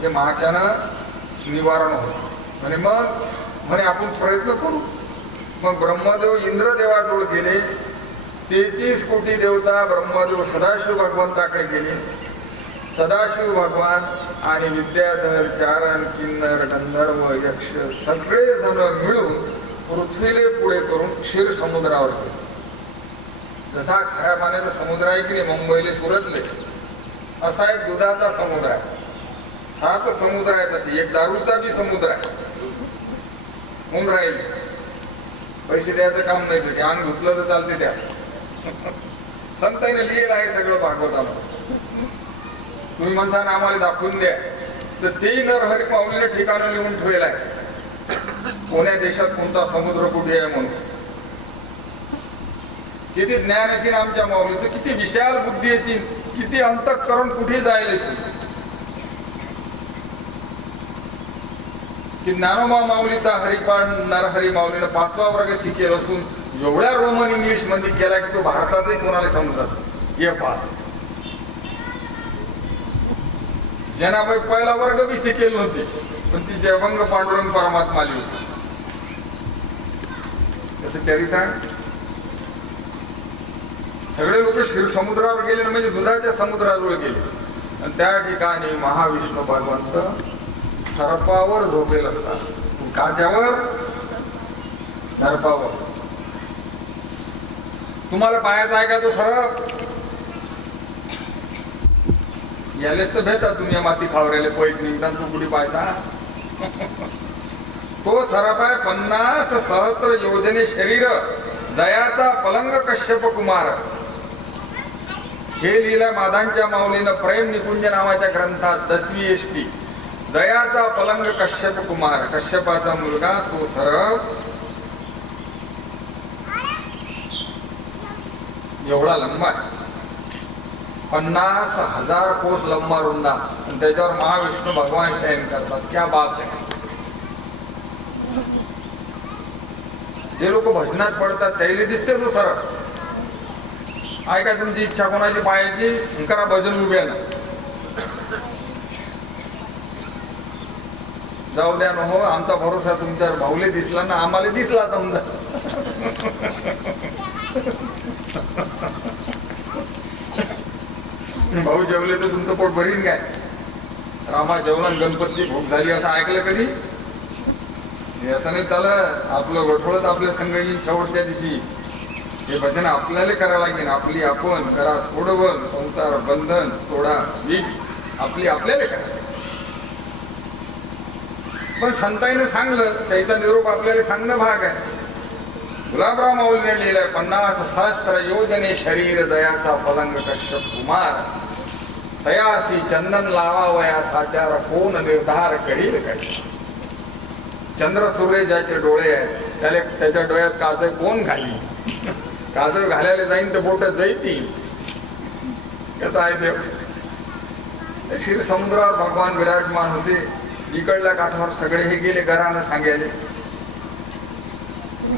हे माझ्यानं निवारण होत. म्हणे मग म्हणे आपण प्रयत्न करू. मग ब्रह्मदेव इंद्रदेवाजवळ गेले. 33 कोटी देवता ब्रह्मदेव सदाशिव भगवंताकडे गेले. सदाशिव भगवान आणि विद्याधर, चारण, किन्नर, गंधर्व, यक्ष सगळे जण मिळून पृथ्वीले पुढे करून क्षीर समुद्रावर गेले. जसा खऱ्या पाण्याचा समुद्र आहे की नाही, मुंबईले सुरतले, असा एक दुधाचा समुद्र आहे. 7 समुद्र आहे तसे. एक दारूचा बी समुद्र आहे. होऊन राहील. पैसे द्यायचं काम नाही, ते अंग धुतलं तर चालते. त्या संतांनी लिहिलं आहे सगळं भागवतामध्ये. तुम्ही म्हणता आम्हाला दाखवून द्या, तर तेही नरहरी माऊलीने ठिकाणं लिहून ठेवलं आहे. कोण्या देशात कोणता समुद्र कुठे आहे म्हणून. किती ज्ञान असेल आमच्या माऊलीचं, किती विशाल बुद्धी असेल, किती अंतःकरण कुठे जायला असेल. की ज्ञानोबा माऊलीचा हरिपाठ नरहरी माऊलीनं 5वा वर्ग शिकेल असून एवढ्या रोमन इंग्लिश मध्ये केला की तो भारतातही कोणाला समजत. हे पाठ जनाबाई पहिला वर्ग बी शिकेल नव्हती, पण ती जयभंग पांडुरंग परमात्मा आली होती. त्याचं चरित्र सगळे लोक क्षीर समुद्रावर गेले, म्हणजे दुधाच्या समुद्राजवळ गेले. आणि त्या ठिकाणी महाविष्णू भगवंत सर्पावर झोपेल असतात. काच्यावर? सर्पावर. तुम्हाला पाहायचा आहे का तो सरप? यालेच तर भेटा तुम्ही माती खावरेले पैक निघता, तू कुठे पाहायचा? तो सरप आहे 50 सहस्त्र योजने शरीर, दयाचा पलंग कश्यप कुमार. हे लिहिलं मादांच्या माऊलीनं प्रेम निकुंज नावाच्या ग्रंथात 10वी एसटी. दयाचा पलंग कश्यप कुमार, कश्यपाचा मुलगा तो सरप एवढा लंबा आहे. 50,000 कोस लंबा रुंदा, त्याच्यावर महाविष्णू भगवान शयन करतात. क्या बात आहे. जे लोक भजनात पडतात त्याला दिसते तो सरळ. आहे काय तुमची इच्छा कोणाची पाहायची करा भजन उभ्या ना. जाऊ द्या न हो, आमचा भरोसा तुमच्यावर. भाऊले दिसला ना आम्हाला दिसला समजा. भाऊ जेवले तर तुमचं पोट भरीन काय? रामा जेवला गणपती भूक झाली असं ऐकलं कधी? हे असं नाही चालत. आपलं गोठवळत आपल्या संघ येईल शेवटच्या दिवशी. हे भजन आपल्याला करायला लागेल. आपली आपण करा सोडवण, संसार बंधन तोडा वीक आपली आपल्याला करा. पण संताईनं सांगलं त्याचा निरोप आपल्याला सांगणं भाग आहे. गुलाबराव माऊलीने लिहिलंय 50 सहस्त्र योजने शरीर जयाचा पलंग कश्यप कुमार तयासी चंदन लावावया साचार कोण निर्धार करील काय. चंद्र सूर्य ज्याचे डोळे आहेत त्याला त्याच्या डोळ्यात काजळ कोण घाली? काजळ घालायला जाईन तर बोट जैतील. कसं आहे देव? क्षीर समुद्रावर भगवान विराजमान होते. इकडल्या काठावर सगळे हे गेले घरानं सांगायले.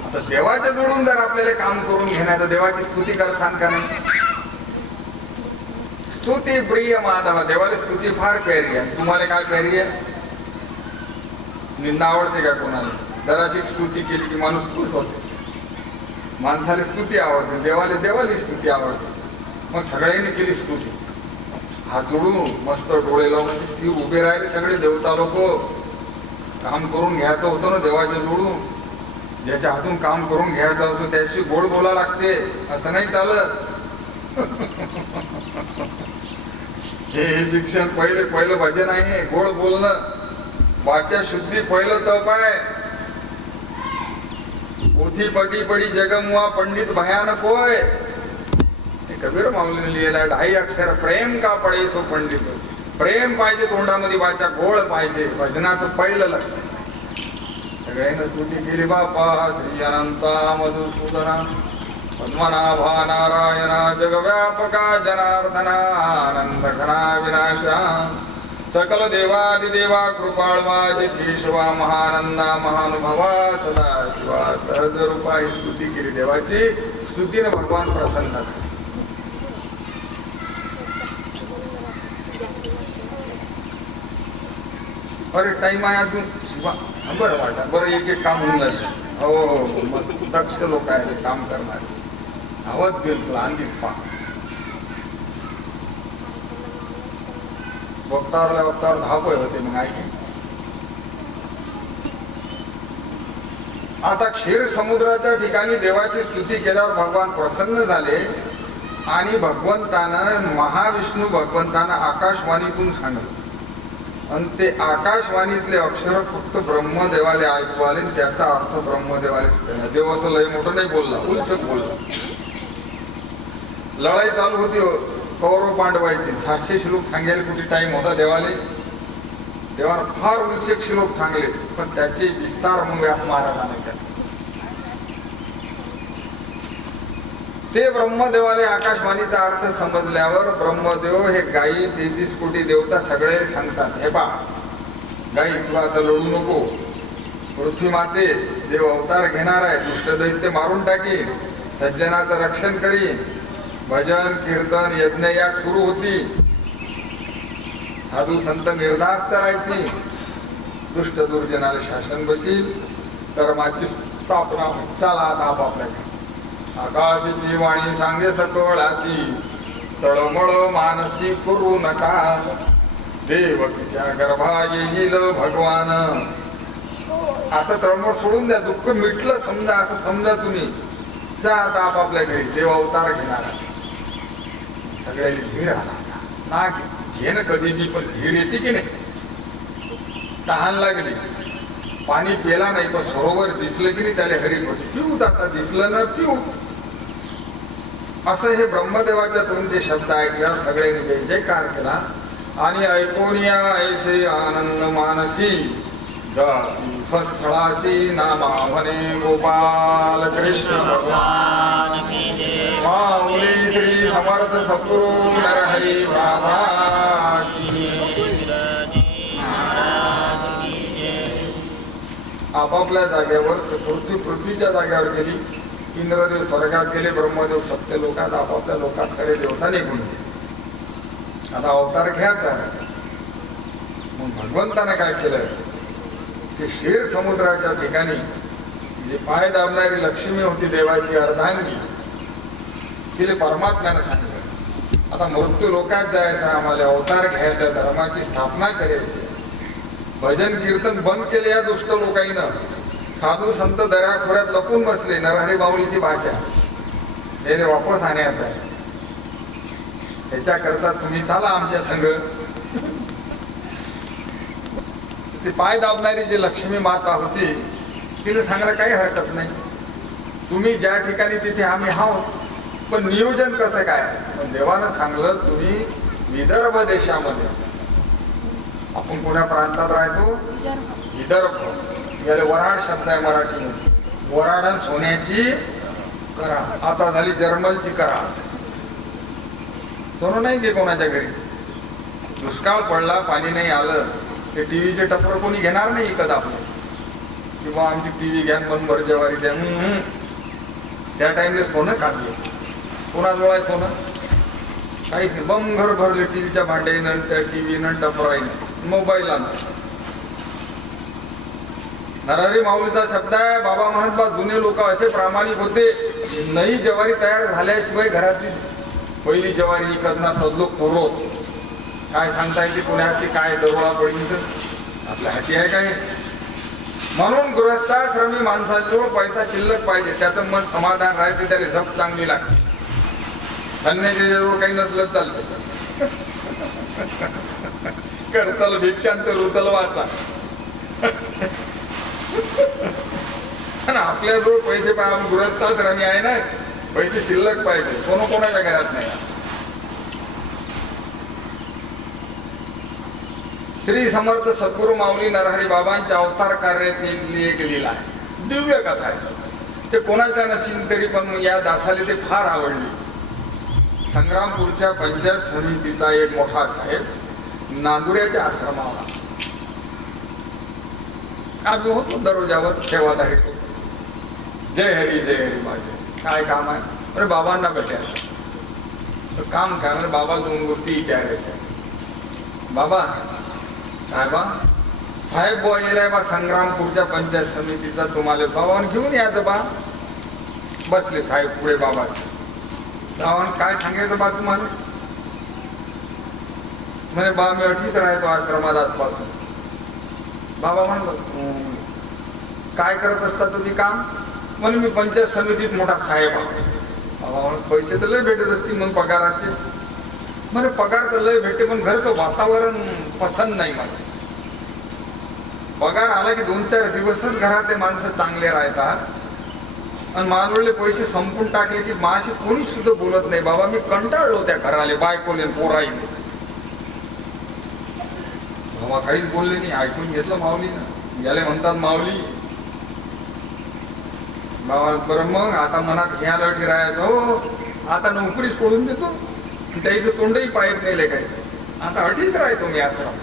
आता देवाच्या जोडून जर आपल्याला काम करून घेण्याचं देवाची स्तुती करसान का नाही? स्तुती प्रिय माधव. देवाला स्तुती फार प्यारी आहे. तुम्हाला काय प्यारी आहे? निंदा आवडते का कोणाला? जराशी स्तुती केली की माणूस खुश होते. माणसाला स्तुती आवडते, देवाला स्तुती आवडते. मग सगळ्यांनी केली स्तुती. हात जोडून मस्त डोळे लावून स्थिर उभे राहिले सगळे देवता लोक. काम करून घ्यायचं होतं ना देवाच्या जोडून. ज्याच्या हातून काम करून घ्यायचं असतो त्याशी गोड बोला लागते. असं नाही चालत. हे शिक्षण पहिलं भजन आहे. गोड बोलणं, वाच्या शुद्धी पहिलं तप आहे. पोथी पटी पडी जगमुआ पंडित भयानक होय. कबीर माऊलीने लिहिलेला 2.5 अक्षर प्रेम का पडे सो पंडित. प्रेम पाहिजे तोंडामध्ये, वाचा गोड पाहिजे. भजनाचं पहिलं लक्ष. सगळ्यांना स्तुती केली बापा श्री अनंता मधुसूदना पद्मनाभा नारायणा जगव्यापका जनार्दना आनंद घना विनाशा सकल देवादिदेवा कृपाळवाज केशवा महानंदा महानुभावा सदा शिवा सहज रूपा. ही स्तुती केली देवाची. स्तुतीने भगवान प्रसन्न झाले. अरे टाइम आहे अजून शिवा. बरं वाटा बरं एक काम होऊन जाते. हो मस्त दक्ष लोक आहे काम करणारे. सावध गेल आधीच पा वक्तावर धावपळ होते. मग ऐक आता क्षीर समुद्राच्या ठिकाणी देवाची स्तुती केल्यावर भगवान प्रसन्न झाले. आणि भगवंतानं महाविष्णू भगवंतानं आकाशवाणीतून सांगितलं. आणि ते आकाशवाणीतले अक्षर फक्त ब्रह्मदेवाले ऐकू आले. त्याचा अर्थ ब्रह्मदेवालेच केला. देव असं लय मोठं नाही बोलला, उलचक बोलला. लढाई चालू होती कौरव पांडवायची. 700 श्लोक सांगायला कुठे टाइम होता देवाले. देवानं फार उलचक श्लोक सांगले. पण त्याचे विस्तार मग व्यास महाराजांनी केला. ते ब्रह्मदेवाले आकाशवाणीचा अर्थ समजल्यावर ब्रह्मदेव हे गायी 33 कोटी देवता सगळे सांगतात. हे पा गायी तुला आता लढू नको. पृथ्वी माते देव अवतार घेणार आहे. दुष्ट दैत्य मारून टाकीन. सज्जनाचं रक्षण करीन. भजन कीर्तन यज्ञ याग सुरू होती. साधू संत निर्धास्त राहतील. दुष्ट दुर्जनाला शासन बसील. धर्माची स्थापना होईल. चला आता आपापल्याकडे. आकाशाची वाणी सांगे सकळासी तळमळ मानसी करू नका. देवकीच्या गर्भा येईल भगवान. आता तळमळ सोडून द्या. दुःख मिटलं समजा. असं समजा तुम्ही. जा आता आपापल्या घरी. देव अवतार घेणार आहे. सगळ्याला धीर आला आता. ना घे ना कधी बी पण धीर येते की नाही. तहान लागली पाणी पेला नाही पण सरोवर दिसलं की नाही त्याला हरी पिऊच. आता दिसलं ना पिऊच. असं हे ब्रह्मदेवाच्या तोंडचे शब्द ऐकल्यावर सगळ्यांनी जय जयकार केला. आणि ऐकून या ऐसे आनंद मानसी जाती स्वस्थळासी नामा म्हणे गोपाल कृष्ण भगवान माऊली श्री समर्थ सद्गुरु नरहरी बाबा. आपापल्या जागेवर पृथ्वीच्या जागेवर गेली, इंद्रदेव स्वर्गात गेले, ब्रह्मदेव सत्य लोकात, आपापल्या लोकात सगळे देवता निघून गेले. आता अवतार घ्यायचा. मग भगवंताने काय केलं की क्षीर समुद्राच्या ठिकाणी जी पाय दाबणारी लक्ष्मी होती देवाची अर्धांगी, तिला परमात्म्याने सांगितलं आता मृत्यू लोकात जायचं, आम्हाला अवतार घ्यायचा, धर्माची स्थापना करायची. भजन कीर्तन बंद केले या दुष्ट लोकांना. साधू संत दऱ्याखोऱ्यात लपून बसले. नरहरी माऊलीची भाषा हे वापस आणायचं आहे. त्याच्याकरता तुम्ही चला आमच्या संग. ती पाय दाबणारी जी लक्ष्मी माता होती तिने सांगायला काही हरकत नाही, तुम्ही ज्या ठिकाणी तिथे आम्ही आहोत, पण नियोजन कसं काय. पण देवानं सांगलं तुम्ही विदर्भ देशामध्ये, आपण कोण्या प्रांतात राहतो, विदर्भ, याला वराड शब्द आहे मराठीमध्ये. वराड सोन्याची करा, आता झाली जर्मलची करा. सोनं नाही गे कोणाच्या घरी. दुष्काळ पडला, पाणी नाही आलं, ते टीव्हीचे टप्पर कोणी घेणार नाही इकत आपलं, किंवा आमची टीव्ही घ्या, बंद जवारी द्या. त्या टाइमला सोनं काढले. कोणाजवळ आहे सोनं? काहीच नाही. बम घर भरले टीव्हीच्या भांड्यानं, त्या टीव्हीनं, टपराईनं, मोबाईल आणलं. नरहरी माऊलीचा शब्द आहे. बाबा म्हणत बा जुने लोक असे प्रामाणिक होते, नई ज्वारी तयार झाल्याशिवाय घरातली पहिली ज्वारी इकडनं तदलोक पुरवत. काय सांगता येते पुण्याची काय दरोडा पडली तर आपल्या हाती आहे काय. म्हणून गृहस्थाश्रमी माणसाजवळ पैसा शिल्लक पाहिजे, त्याचं मन समाधान राहते, त्याला झप चांगली लागते. संन्यासीजवळ काही नसलं चालतं. करतल भिक्षांत रुतल वाचा. आपल्याजवळ पैसे पाहिजे. गृहस्थाश्रमी आहे ना, पैसे शिल्लक पाहिजे. सोनं कोणाच्या घरात नाही. श्री समर्थ सद्गुरु माऊली नरहरी बाबांच्या अवतार कार्यातली एक लीला आहे, दिव्य कथा आहे. ते कोणाच्या नसेल तरी पण या दासाला ते फार आवडली. संग्रामपूरच्या पंचायत समितीचा एक मोठा साहेब नांदुऱ्याच्या आश्रमाला आम्ही होतो, दररोजावर सेवादारी. जय हरी जय हरी माझे काय काम आहे. अरे बाबांना भेटायचं काम काय. म्हणजे बाबा दोन गोष्टी विचारायच्या. बाबा काय बा साहेब बोललेला बा संग्रामपूरच्या पंचायत समितीचा, तुम्हाला बाबांना घेऊन यायचं बा. बसले साहेब पुढे बाबाचे. बाबांना काय सांगायचं बा तुम्हाला. म्हणे बा मी अठीच राहतो आश्रमात आजपासून. बाबा म्हणलं काय करत असता तुम्ही काम. म्हणून मी पंचायत समितीत मोठा साहेब आहे. बाबा म्हणून पैसे तर लय भेटत असतील मग पगाराचे. म्हणजे पगार तर लय भेटते, पण घरचं वातावरण पसंत नाही मला. पगार आला की 2-4 दिवसच घरात माणसं चांगले राहतात, आणि माझवडले पैसे संपून टाकले की माझी कोणी सुद्धा बोलत नाही. बाबा मी कंटाळलो त्या घराले, बायकोले, पोराईले. बाबा काहीच बोलले नाही. ऐकून घेतलं माऊलीनं. याला म्हणतात माऊली. बाबा बरं मग आता मनात घ्यायला राहायचं. हो आता नोकरी सोडून देतो, त्याचं तोंडही पाहत नाही काय. आता अटीच राहतो मी आश्रम.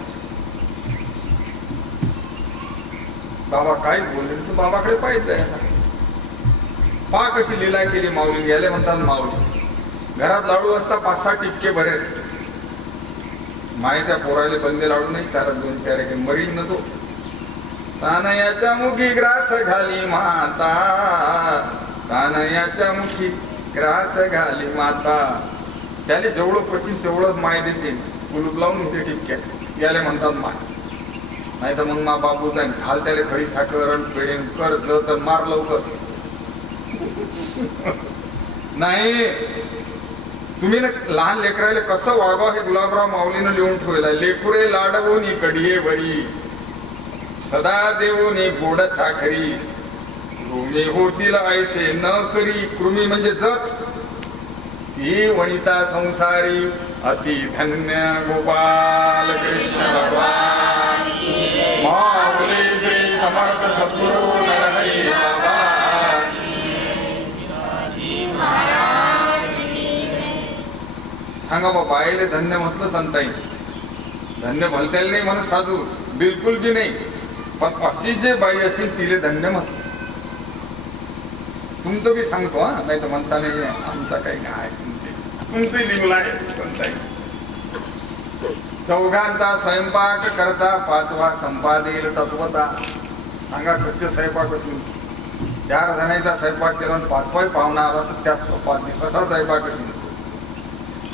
बाबा काहीच बोलले तू बाबाकडे पाहिजे असं. पा कशी लीला केली माऊली. गेले म्हणतात माऊली घरात लाडू असता 5-6 टिपके भरेल. माय त्या पोराले बंदे लाडू नाही चालत. 2-4 एक मरीन न तो. तानयाच्या मुखी ग्रास घाली माता, तानयाच्या मुखी ग्रास घाली माता. त्याला जेवढं पचिन तेवढंच माय देते. कुलूप लावून होते टिपक्यात. याला म्हणतात माय. नाही तर मग मा बाबू जाईन घाल त्याला खडी साखर पेढे कर्ज तर मार लवकर. नाही तुम्ही ना लहान लेकरायला कसं वागावं हे गुलाबराव माऊलीनं लिहून ठेवलं. लेकुरे लाडवून कढिये बरी, सदा देवोनी गोड साखरी. कृमी होतील ऐसे न करी. कृमी म्हणजे जत. ही वनिता संसारी अति धन्य गोपाल कृष्ण भगवान. माऊली श्री समर्थ सद्गुरु नरहरी बाबा. सांगा बाबा आईले धन्य म्हटलं संताई. धन्य भलत्याला नाही म्हणत साधू, बिलकुल बी नाही. पण अशी जे बाई असेल तिले धन्य म्हटलं. तुमचं बी सांगतो हा, नाही तर म्हणता नाही आमचा काही नाही, तुमचे लिंगला आहे संताई. चौघांचा स्वयंपाक करता पाचवा संपादेल तत्वता. सांगा कसे स्वयंपाक असेल. 4 जणांचा स्वयंपाक केला आणि 5वाही पाहुणा आला तर त्याच संपादने कसा स्वयंपाक असेल.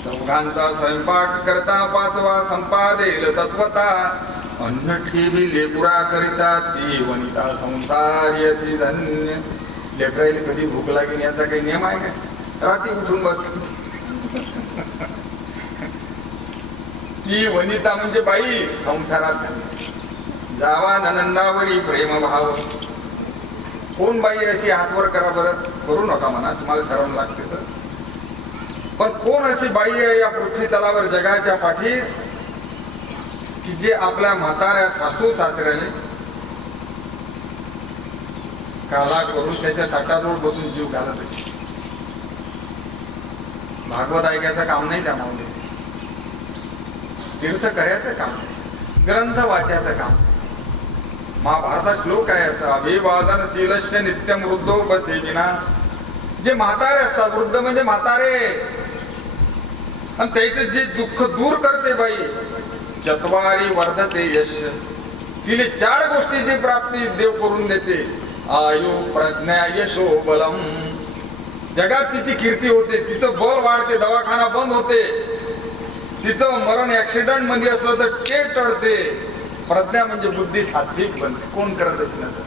चौघांचा स्वयंपाक करता पाचवा संपादेल तत्वता. अन्न ठेवी लेपुरा करिता ती वनिता संसार याची धन्य. लेकरायला कधी भूक लागेल याचा काही नियम आहे का? रात्री उठून बसतो. ती वनिता म्हणजे बाई संसारात जावा ननंदावरी प्रेम भाव. कोण बाई अशी हातवर करा बरं, करू नका म्हणा तुम्हाला सर्वांना लागते तर. पण कोण अशी बाई आहे या पृथ्वी तलावर जगाच्या पाठी की जे आपल्या म्हाताऱ्या सासू सासऱ्याने काला करून त्याच्या ताटाजवळ बसून जीव घालत असे. भागवत ऐकायचं काम नाही त्या माऊली. तीर्थ करायचं काम, ग्रंथ वाचायचं काम. महाभारतात श्लोक आहे याचा, अभिवादनशीलस्य नित्यम वृद्धोपसेविना. जे म्हातारे असतात, वृद्ध म्हणजे म्हातारे, आणि त्याचं जे दुःख दूर करते बाई. चत्वारी वर्धते यश. तिने 4 गोष्टीची प्राप्ती देव करून देते. आयु प्रज्ञा यशो बलम. जगात तिची कीर्ती होते, तिचं बळ वाढते, दवाखाना बंद होते, तिचं मरण ऍक्सिडेंट मध्ये असलं तर ते टळते. प्रज्ञा म्हणजे बुद्धी सात्विक बनते. कोण करत असे नसं.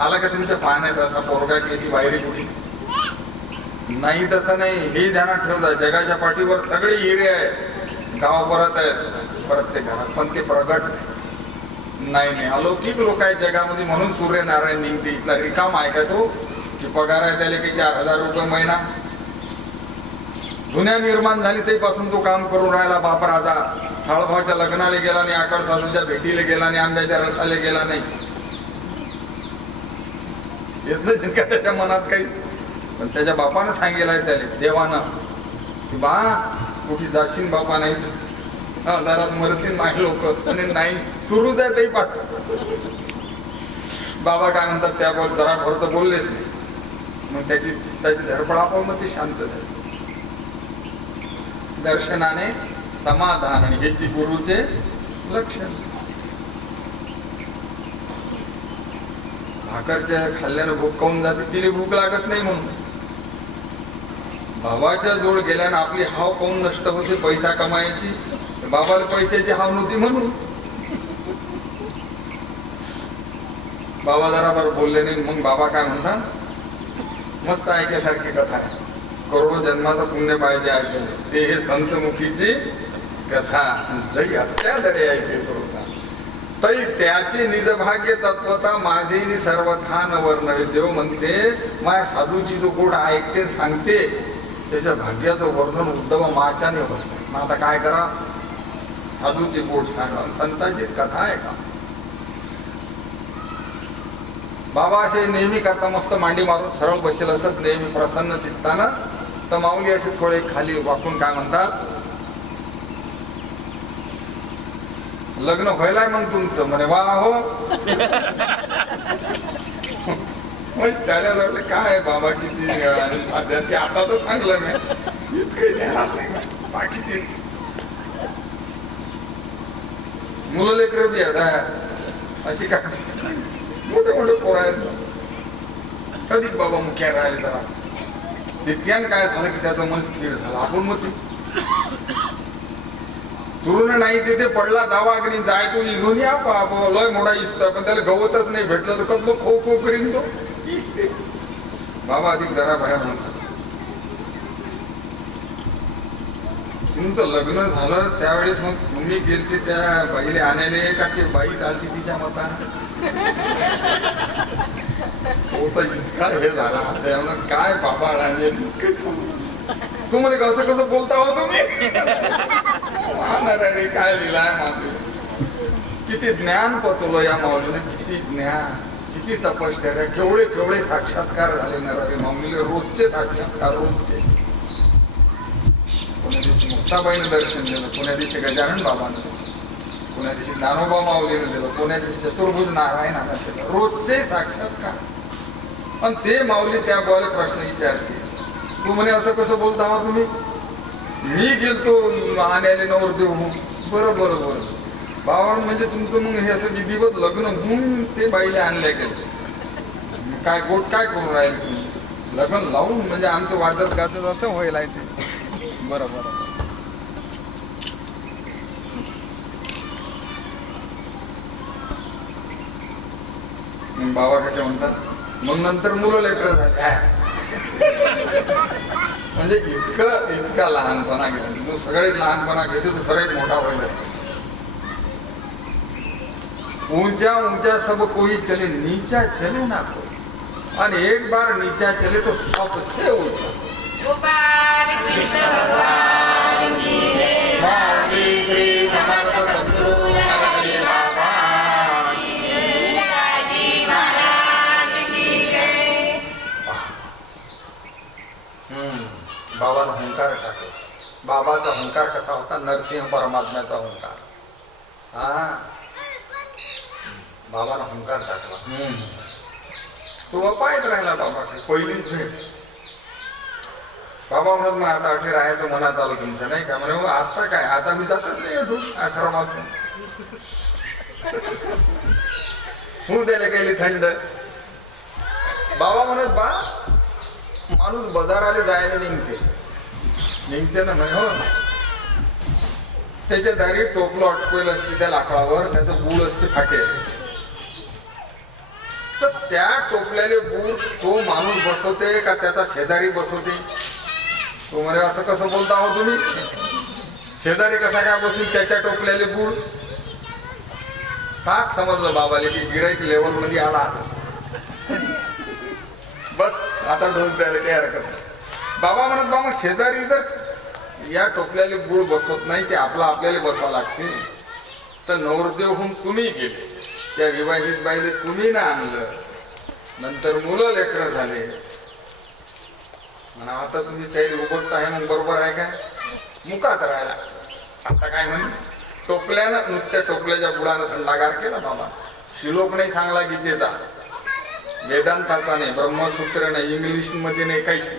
आला का तुमच्या पाहण्यात असा पोरगा की अशी बाहेरी कुठे नाही, तसं नाही. हे ध्यानात ठेवता, जगाच्या पाठीवर सगळे हिरे आहेत, गाव परत आहेत प्रत्येक घरात, पण ते प्रगट नाही. अलौकिक लोक आहेत जगामध्ये, म्हणून सूर्यनारायण निघते. इथला रिकाम आहे का तो की पगार आहे त्याला की 4000 रुपये महिना. दुनिया निर्माण झाली तेपासून तो काम करून राहिला. बाप राजा साळभावाच्या लग्नाला गेला नाही, आकड सासूच्या भेटीला गेला नाही, आंब्याच्या रसाला गेला नाही. येत नाही का त्याच्या मनात काही. पण त्याच्या बापानं सांगितलंय त्याला, देवानं की बा कुठे जाशील बापा, नाही दारात मरतील नाही लोक. आणि नाही सुरूच आहे ते पास. बाबा काय म्हणतात त्यावर जरा भरत बोललेच नाही. मग त्याची चित्ताची धडपड आपण मग ती शांत झाली. दर्शनाने समाधान, आणि ह्याची गुरुचे लक्षण. भाकरच्या खाल्ल्यानं भूक काऊन जाते, तिला भूक लागत नाही म्हणून. बाबाच्या जोड गेल्यानं आपली हाव काऊन नष्ट होते, पैसा कमायची. बाबाला पैशाची हाव नव्हती म्हणून. बाबा जरा बरं बोलले नाही. मग बाबा काय म्हणतात, मस्त ऐक्यासारखी कथा आहे, करोडो जन्माचं पुण्य पाहिजे ऐकले ते. हे संतमुखीची कथा जई हत्या दरे ऐके सोडता. तरी त्याची निजभाग्य तत्वता माझे सर्व खान वर्णवे. देव म्हणते माझ्या साधूची जो गोड ऐकते सांगते, त्याच्या भाग्याचं वर्णन उद्धव माचाने होतं. मग आता काय करा, साधूची गोड सांगा. संतांचीच कथा आहे का. बाबा असे नेहमी करता, मस्त मांडी मारून सरळ बसेल असत नेहमी प्रसन्न चित्तानं. तर माऊली असे थोडे खाली वाकून काय म्हणतात, लग्न व्हायलाय मग तुमचं. म्हणे वा हो. त्याला वाटलं काय बाबा किती साध्या ते आता तर सांगलं नाही, इतकं ध्यानात नाही. बाकी ते मुलं लेकरं बी आहेत अशी काय मोठे मोठे पोरं आहेत. कधी बाबा मुख्य राहिले जरा तितक्यान काय झालं की त्याचं मन स्थिर झालं. आपण मग तुरुण नाही तिथे पडला दावाग्नी, जाय तो इजून या लय मोठा इजतो. पण त्याला गवतच नाही भेटलं तर कधी खो खो करीन तो इजते. बाबा अधिक जरा बाहेर म्हणतात, तुमचं लग्न झालं त्यावेळेस मग तुम्ही गेलते त्या बाईले आणायले का ते बाई चालती तिच्या मतानं. इतका हे झाला काय बाबा राणे तू म्हणे कसं कसं बोलता हो तुम्ही. काय लिहिलाय मागे, किती ज्ञान पचवलं या माऊलीने, किती ज्ञान, किती तपश्चर्या, केवढे केवढे साक्षात्कार झाले ना रे माऊलीले. रोजचे साक्षात्कार, रोजचे. पुण्या दिवशी मुक्ताबाईने दर्शन दिलं, पुण्या दिवशी गजानन बाबांना, पुण्या दिवशी ज्ञानोबा माऊलीने दिलं, पुण्या दिवशी चतुर्भुज नारायणाने दिलं, रोजचे साक्षात्कार. पण ते माऊली त्या बोले प्रश्न विचारते, तू म्हणे असं कसं बोलता हा तुम्ही? मी गेलतो आण्याले नवरदेव म्हणून. बरं बरं बरं बाबा, म्हणजे तुमचं मग हे असं विधिवत लग्न म्हणून ते बाईले आणले गेले, काय गोट काय करून राहिले तुम्ही? लग्न लावून म्हणजे आमचं वाजत गाजत असं व्हायला आहे ते. बरं बरं बाबा कसे म्हणतात, मग नंतर मुलं लेकरं झाले. म्हणजे इतका लहानपणा घेतो जो सगळ्यात लहानपणा घेतो तो सगळ्यात मोठा व्हायला असतो. ऊंचा ऊंचा सब कोई चले, नीचा चले ना कोई, और एक बार नीचा चले तो सबसे ऊंचा. गोपाल कृष्ण भगवान की जय. माऊली श्री समर्थ सद्गुरू नरहरी बाबा की जय. राजी महाराज की जय. बाबाला हुंकार टाकला. बाबाचा हुंकार कसा होता? नरसिंह परमात्म्याचा हुंकार. हा, बाबाला हुंकार टाकला. तो अपायत राहिला बाबाकडे. पहिलीच भेट. बाबा म्हणत मग आता अठे राहायचं मनात आलं तुमचं, नाही का? म्हणे आता काय, आता मी जातच नाही अठून आश्रमात. होऊन द्यायला गेली थंड. बाबा म्हणत बा, माणूस बाजाराला जायला निघते ना म्हणे. हो, त्याच्या दारी टोपलं अटकवेल असते त्या लाकडावर, त्याचं बूड असते फाटेल. तर त्या टोपल्याले बूड तो माणूस बसवते का त्याचा शेजारी बसवते? तो म्हणे असं कसं बोलता हो तुम्ही? शेजारी कसा काय बसून त्याच्या टोपल्याले बूड? तास समजलं बाबाले की गिराईक लेवल मध्ये आला. बस आता डोस द्यायला काही हरकत नाही. बाबा म्हणत बा, मग शेजारी जर या टोपल्याले गुळ बसवत नाही, ते आपल्याला बसवा लागते. तर नवरदेवहून तुम्ही गेले, त्या विवाहित बाईले तुम्ही ना आणलं, नंतर मुलं लेकरं झाले म्हणा, आता तुम्ही त्याला उभत आहे मग बरोबर आहे काय? मुकाच राहिला. आता काय म्हणे, टोपल्यानं नुसत्या टोपल्याच्या बुडानं थंडागार केला बाबा. श्लोक नाही सांगला गीतेचा, वेदांताचा नाही, ब्रह्मसूत्र नाही, इंग्लिश मध्ये नाही, काहीच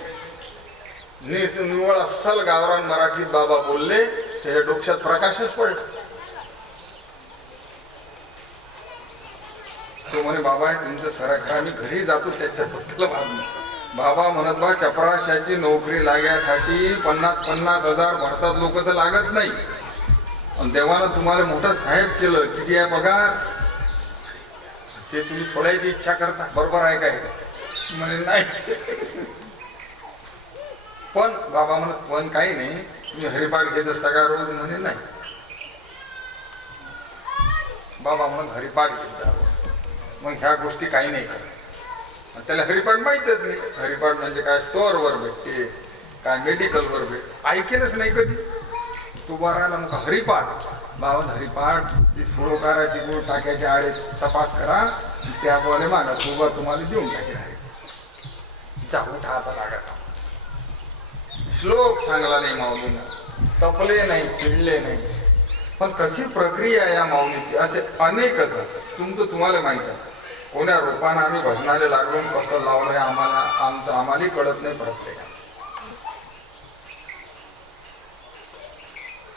निवळ अस्सल गावरान मराठीत बाबा बोलले. त्याच्या डोक्यात प्रकाशच पडला. तो म्हणे बाबा तुमचं सरकार, मी घरी जातो त्याच्याबद्दल बाबा म्हणत बा, चपराशाची नोकरी लागण्यासाठी 50,000 भारतात लोक तर लागत नाही. आणि देवानं तुम्हाला मोठं साहेब केलं, किती आहे पगार? ते तुम्ही सोडायची इच्छा करता, बरोबर आहे काय? म्हणे नाही. पण बाबा म्हणत पण काही नाही, तुम्ही हरिपाठ घेत असता का रोज? म्हणे नाही. बाबा म्हणत हरिपाठ घेत जा. मग ह्या गोष्टी काही नाही करत. त्याला हरिपाठ माहितच नाही. हरिपाठ म्हणजे काय? स्टोअरवर भेटते काय, मेडिकलवर भेट, ऐकेलच नाही कधी. तू राहिला मग हरिपाठ. बाबा हरिपाठ ती सोळोकाराची गुळ टाक्याच्या आडे तपास करा, त्या बोले मागा तुबा तुम्हाला देऊन टाकेल आहे. जा उठा आता लागत. श्लोक सांगला नाही माऊलीनं, तपले नाही, चिडले नाही. पण कशी प्रक्रिया या माऊलीची, असे अनेकच तुमचं तुम्हाला माहित आहे. कोण्या रूपानं आम्ही भजनाला लागून कसं लावलंय आम्हाला कळत नाही. प्रत्येक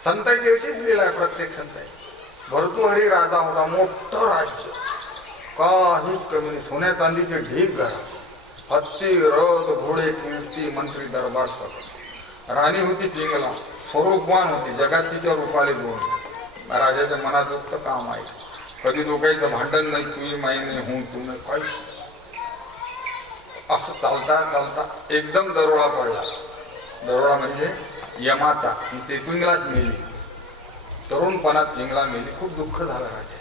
संतांची अशीच लिहिला आहे. प्रत्येक संतांची. भर्तृहरी राजा होता, मोठं राज्य, काहीच कमी नाही. सोन्या चांदीचे ढीग घरा, हत्ती रथ घोडे कीर्ती मंत्री दरबार सगळं. राणी होती पिंगला, स्वरूपवान होती, जगात तिच्या रूपाले जोड. राजाच्या मनात होतं काम आहे. कधी दोघांचं भांडण नाही, तुही माई नाही, होऊन तू नाही, काहीच. असं चालता चालता एकदम दरोडा पडला. दरोडा म्हणजे यमाचा. ते पिंगलाच मेली. तरुणपणात पिंगला मेली. खूप दुःख झालं राजा.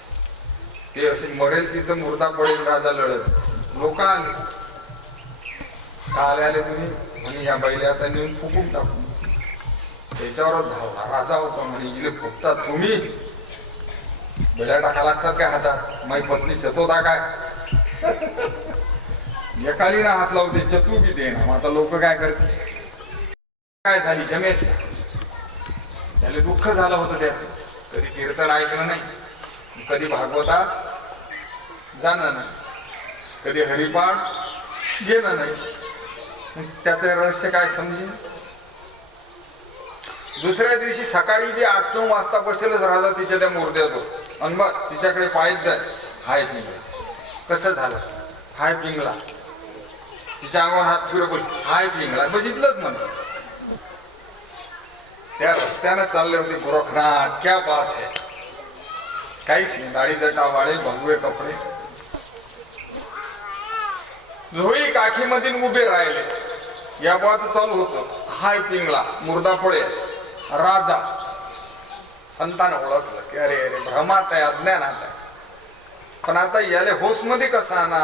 ते असे मरेल तिचं मुर्दा पडेल, राजा लढत. लोक आले, का आले तुम्ही? म्हणे या बैले आता नेऊन फुकून टाकू. त्याच्यावरच धावला. राजा होता म्हणे, इले फुकतात तुम्ही? बेड्या टाका लागतात काय हातात? माझी पत्नी चतोदा काय? एकालीना हात लावते, चतू बी दे ना. आता लोक काय करते? काय झाली जमेश? त्याला दुःख झालं होतं त्याचं. कधी कीर्तन ऐकलं नाही, कधी भागवतात जाणं नाही, कधी हरिपाठ घेणं नाही. मग त्याचं रहस्य काय समजेल? दुसऱ्या दिवशी सकाळी बी 8-9 वाजता बसेलच राजा तिच्या त्या मुर्द्यावर आणि बस तिच्याकडे पायच जाय. हाय पिंगला. कसं झालं? हाय पिंगला. तिच्या अंगावर हात फिरवून हाय पिंगला. बघितलंच म्हणलं. त्या रस्त्यानं चालले होते गोरखनाथ. क्या बात है. काहीच नाही, दाढी जटा वाळे, भगवे कपडे. झोळी काठीमधील उभे राहिले. या बात चालू होतं. हाय पिंगला, मुर्दा पळे. राजा संतान ओळखलं की अरे अरे भ्रमात आहे, अज्ञानात आहे. पण आता याले होश मध्ये कसा आणा?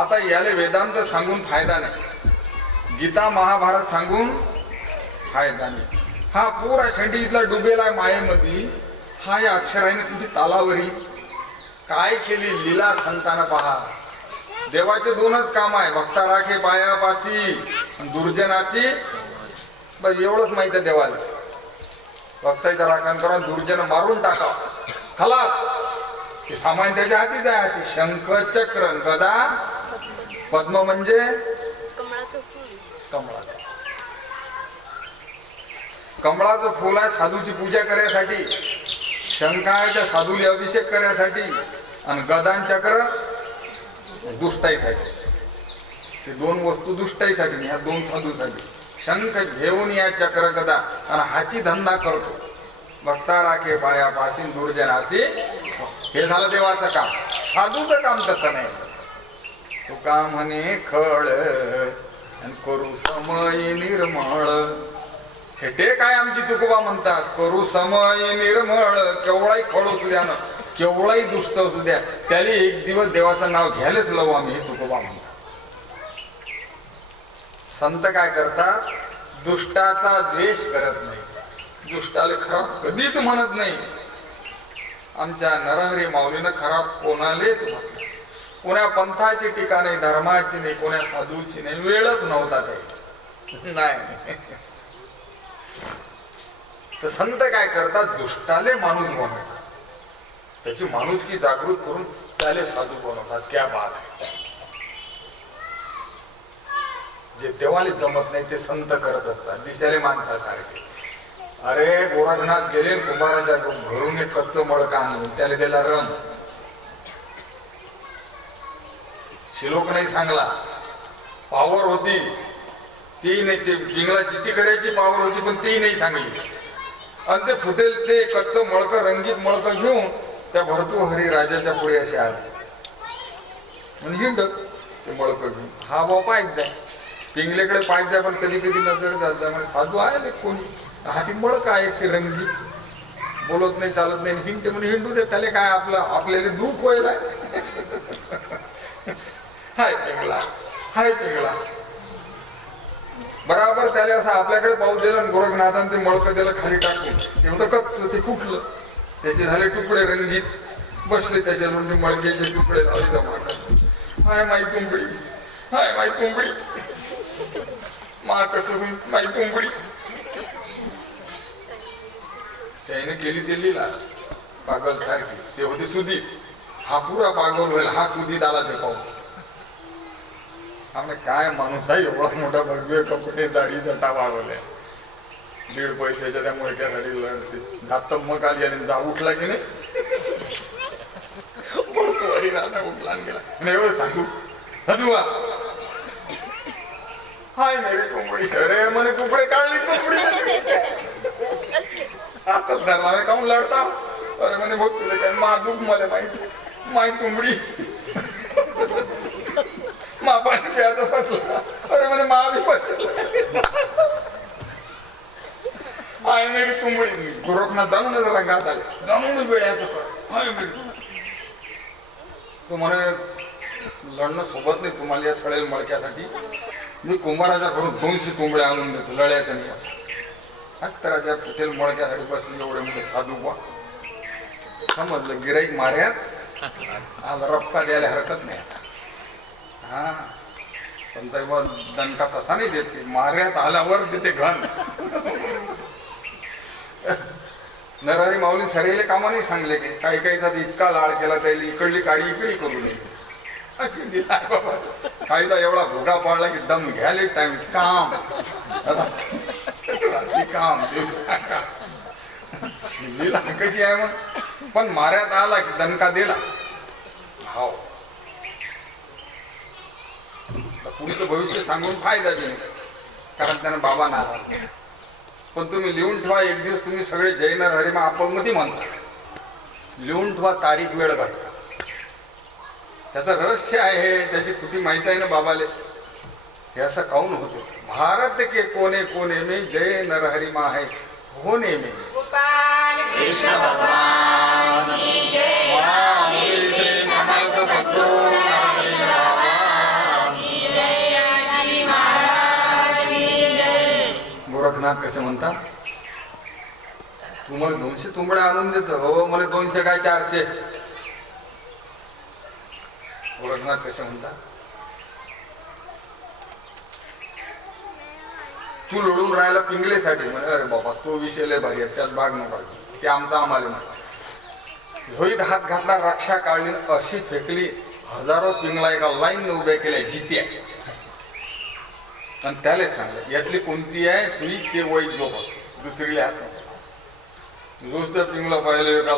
आता याले वेदांत सांगून फायदा नाही, गीता महाभारत सांगून फायदा नाही. हा पुरा शेंडीतला डुबेला मायेमध्ये. हा या अक्षराने तुझी तालावरी काय केली लीला संतान पहा. देवाचे 2च काम आहे, भक्ता राखे पायापासी, दुर्जनाशी. बस एवढंच माहिती आहे देवाला. भक्ताचा राखण करा, दुर्जन मारून टाका, खलास. ते सामान्य त्याच्या हातीच आहे. हाती शंख चक्र गदा पद्म म्हणजे कमळाचं. कमळाचं फुल आहे साधूची पूजा करण्यासाठी, शंख आहे त्या साधूला अभिषेक करण्यासाठी, आणि गदान चक्र दुष्टाईसाठी. ते 2 वस्तू दुष्टाईसाठी नाही, ह्या 2 साधूसाठी. शंख घेऊन या चक्र गदा आणि हाची धंदा करतो. भक्ता राखे पायापासी दुर्जनासी. हे झालं देवाचं काम. साधूचं काम तसं नाही. तो काम म्हणे खळ आणि करू समय निर्मळ. हे ते काय आमची तुकोबा म्हणतात, करू समय निर्मळ. केवळाही खळ असू द्या ना, केवळाही दुष्ट असू द्या, त्याला एक दिवस देवाचं नाव घ्यायलाच लावू आम्ही. हे तुकोबा म्हणतात. संत काय करतात? दुष्टाचा द्वेष करत नाही, दुष्टाला खराब कधीच म्हणत नाही. आमच्या नरहरी माऊलीनं खराब कोणालेच म्हटलं. कोण्या पंथाची टीका नाही, धर्माची नाही, कोण्या साधूची नाही. वेळच नव्हता काही नाही. तर संत काय करतात? दुष्टाले माणूस बनवतात, त्याची माणुसकी जागृत करून त्याले साधू बनवतात. क्या बात आहे. जे देवाले जमत नाही ते संत करत असतात, दिसायले माणसासारखे. अरे गोरखनाथ गेले, कुंभाराच्या घरून एक कच्च मडक आणलं, त्याला दिला रंग. शिलोक नाही सांगला, पावर होती ती नाही, ते जिंगला चित्ती करायची पावर होती पण ती नाही सांगली. आणि ते फुटेल ते कच्च मळक, रंगीत मळक घेऊन त्या भरतृहरी राजाच्या पुढे असे आले. म्हणजे हिंडत ते मळक घेऊन. हा भाऊ पाहिजे जाय, पिंगलेकडे पाहिजे जाय, पण कधी कधी नजर जात जाय. म्हणजे साधू आहे कोणी, हाती मळक आहे ते रंगीत, बोलत नाही चालत नाही, हिंडते म्हणजे हिंडू दे, त्याला काय आपलं आपल्याला दुःख व्हायला. हाय पिंगला, हाय पिंगला. बराबर त्याला असं आपल्याकडे पाऊस दिला आणि गोरखनाथान ते मळकं त्याला खाली टाकून, ते होतं कच्च, ते फुटलं, त्याचे झाले तुकडे रंगीत. बसले त्याच्यावर ते मळक्याचे तुकडे लावले जमा करत. हाय माई तुंबडी, हाय माई तुंबडी, मा कसं होईल माई तुंबडी. त्याने केली ते लिहिला पागल सारखी. ते होते सुधीत. हा पुरा पागल होईल, हा सुधीत आला ते पाहून. आम्ही काय माणूस आहे, एवढा मोठा भगवे कपडे, दाढी जटा वाढवल्या, 1.5 पैशाच्या त्या मुळक्यासाठी लढते. जात मग आली आणि जा उठला की नाही, पडतो हरी राजा उठला आणि गेला. नाही सांगू हजू हाय मेरी तुंबडी. अरे म्हणे कुपडे काढली तुंबडी, आताच धरला काऊन लढता. अरे म्हणे भाऊ तुला काय मारदूक, मला माहिती माई तुंबडी, मा पाणी प्यायचं फसला. अरे म्हणे मा बी फसला. हाय मेरी तुंबडी. गोरखनाथ जाणूनच रंगात आले, जाणून वेळाचं कर. हाय मेरी तो म्हणे लढणं सोबत नाही तुम्हाला या सगळ्या मळक्यासाठी. मी कुंभाराच्या घरून 200 तुंबड्या आणून देतो, लढायचं नाही असं. अत्तराच्या फुटेल मळक्यासाठी बसले एवढे मोठे साधू बा. समजलं गिराईक मार्यात आज रप्पा द्यायला हरकत नाही. हा त्यांचा दणका तसा नाही देते, मार्यात आल्यावर देते घन. नरहरी माऊली सरेले कामा नाही सांगले की काही काहीचा इतका लाड केला त्याला इकडली काळी इकडे करू नये अशी दिला बाबा काहीचा एवढा भोगा पाडला की दम घ्यायला टाइम काम रात्री काम दिवसा काम दिला कशी आहे मग पण माऱ्यात आला की दणका दिला हाव पुढचं भविष्य सांगून फायदा नाही कारण त्यानं बाबा नाराज पण तुम्ही लिहून ठेवा एक दिवस तुम्ही सगळे जय नरहरी मग आपण मध्ये माणसा लिहून ठेवा तारीख वेळ घालता त्याचं रहस्य आहे त्याची कुठे माहिती आहे ना बाबाले हे असं काऊन होते भारत के कोने कोने में जय नरहरि माँ है होने में गोपाल कृष्ण भगवान की जय श्री श्री समर्थ सद्गुरु नरहरि बाबा की जय राजी महाराज की जय गोरखनाथ कसे म्हणतात तुम्हाला 200 तुंबड्या आणून देतो हो मला 200 काय 400 गोरखनाथ कसे म्हणतात तू लढून राहायला पिंगलेसाठी म्हणे अरे बाबा तो विषय लय भारी आहे त्यात भाग नको ते आमचा आम्हाला नाही झोईत हात घातला रक्षा काढली अशी फेकली हजारो पिंगला एका लाईन उभ्या केल्या जित्या आणि त्याला सांगलं यातली कोणती आहे तुम्ही ते वैद झोपत दुसरीला हात नुसतं पिंगला पाहिलं एका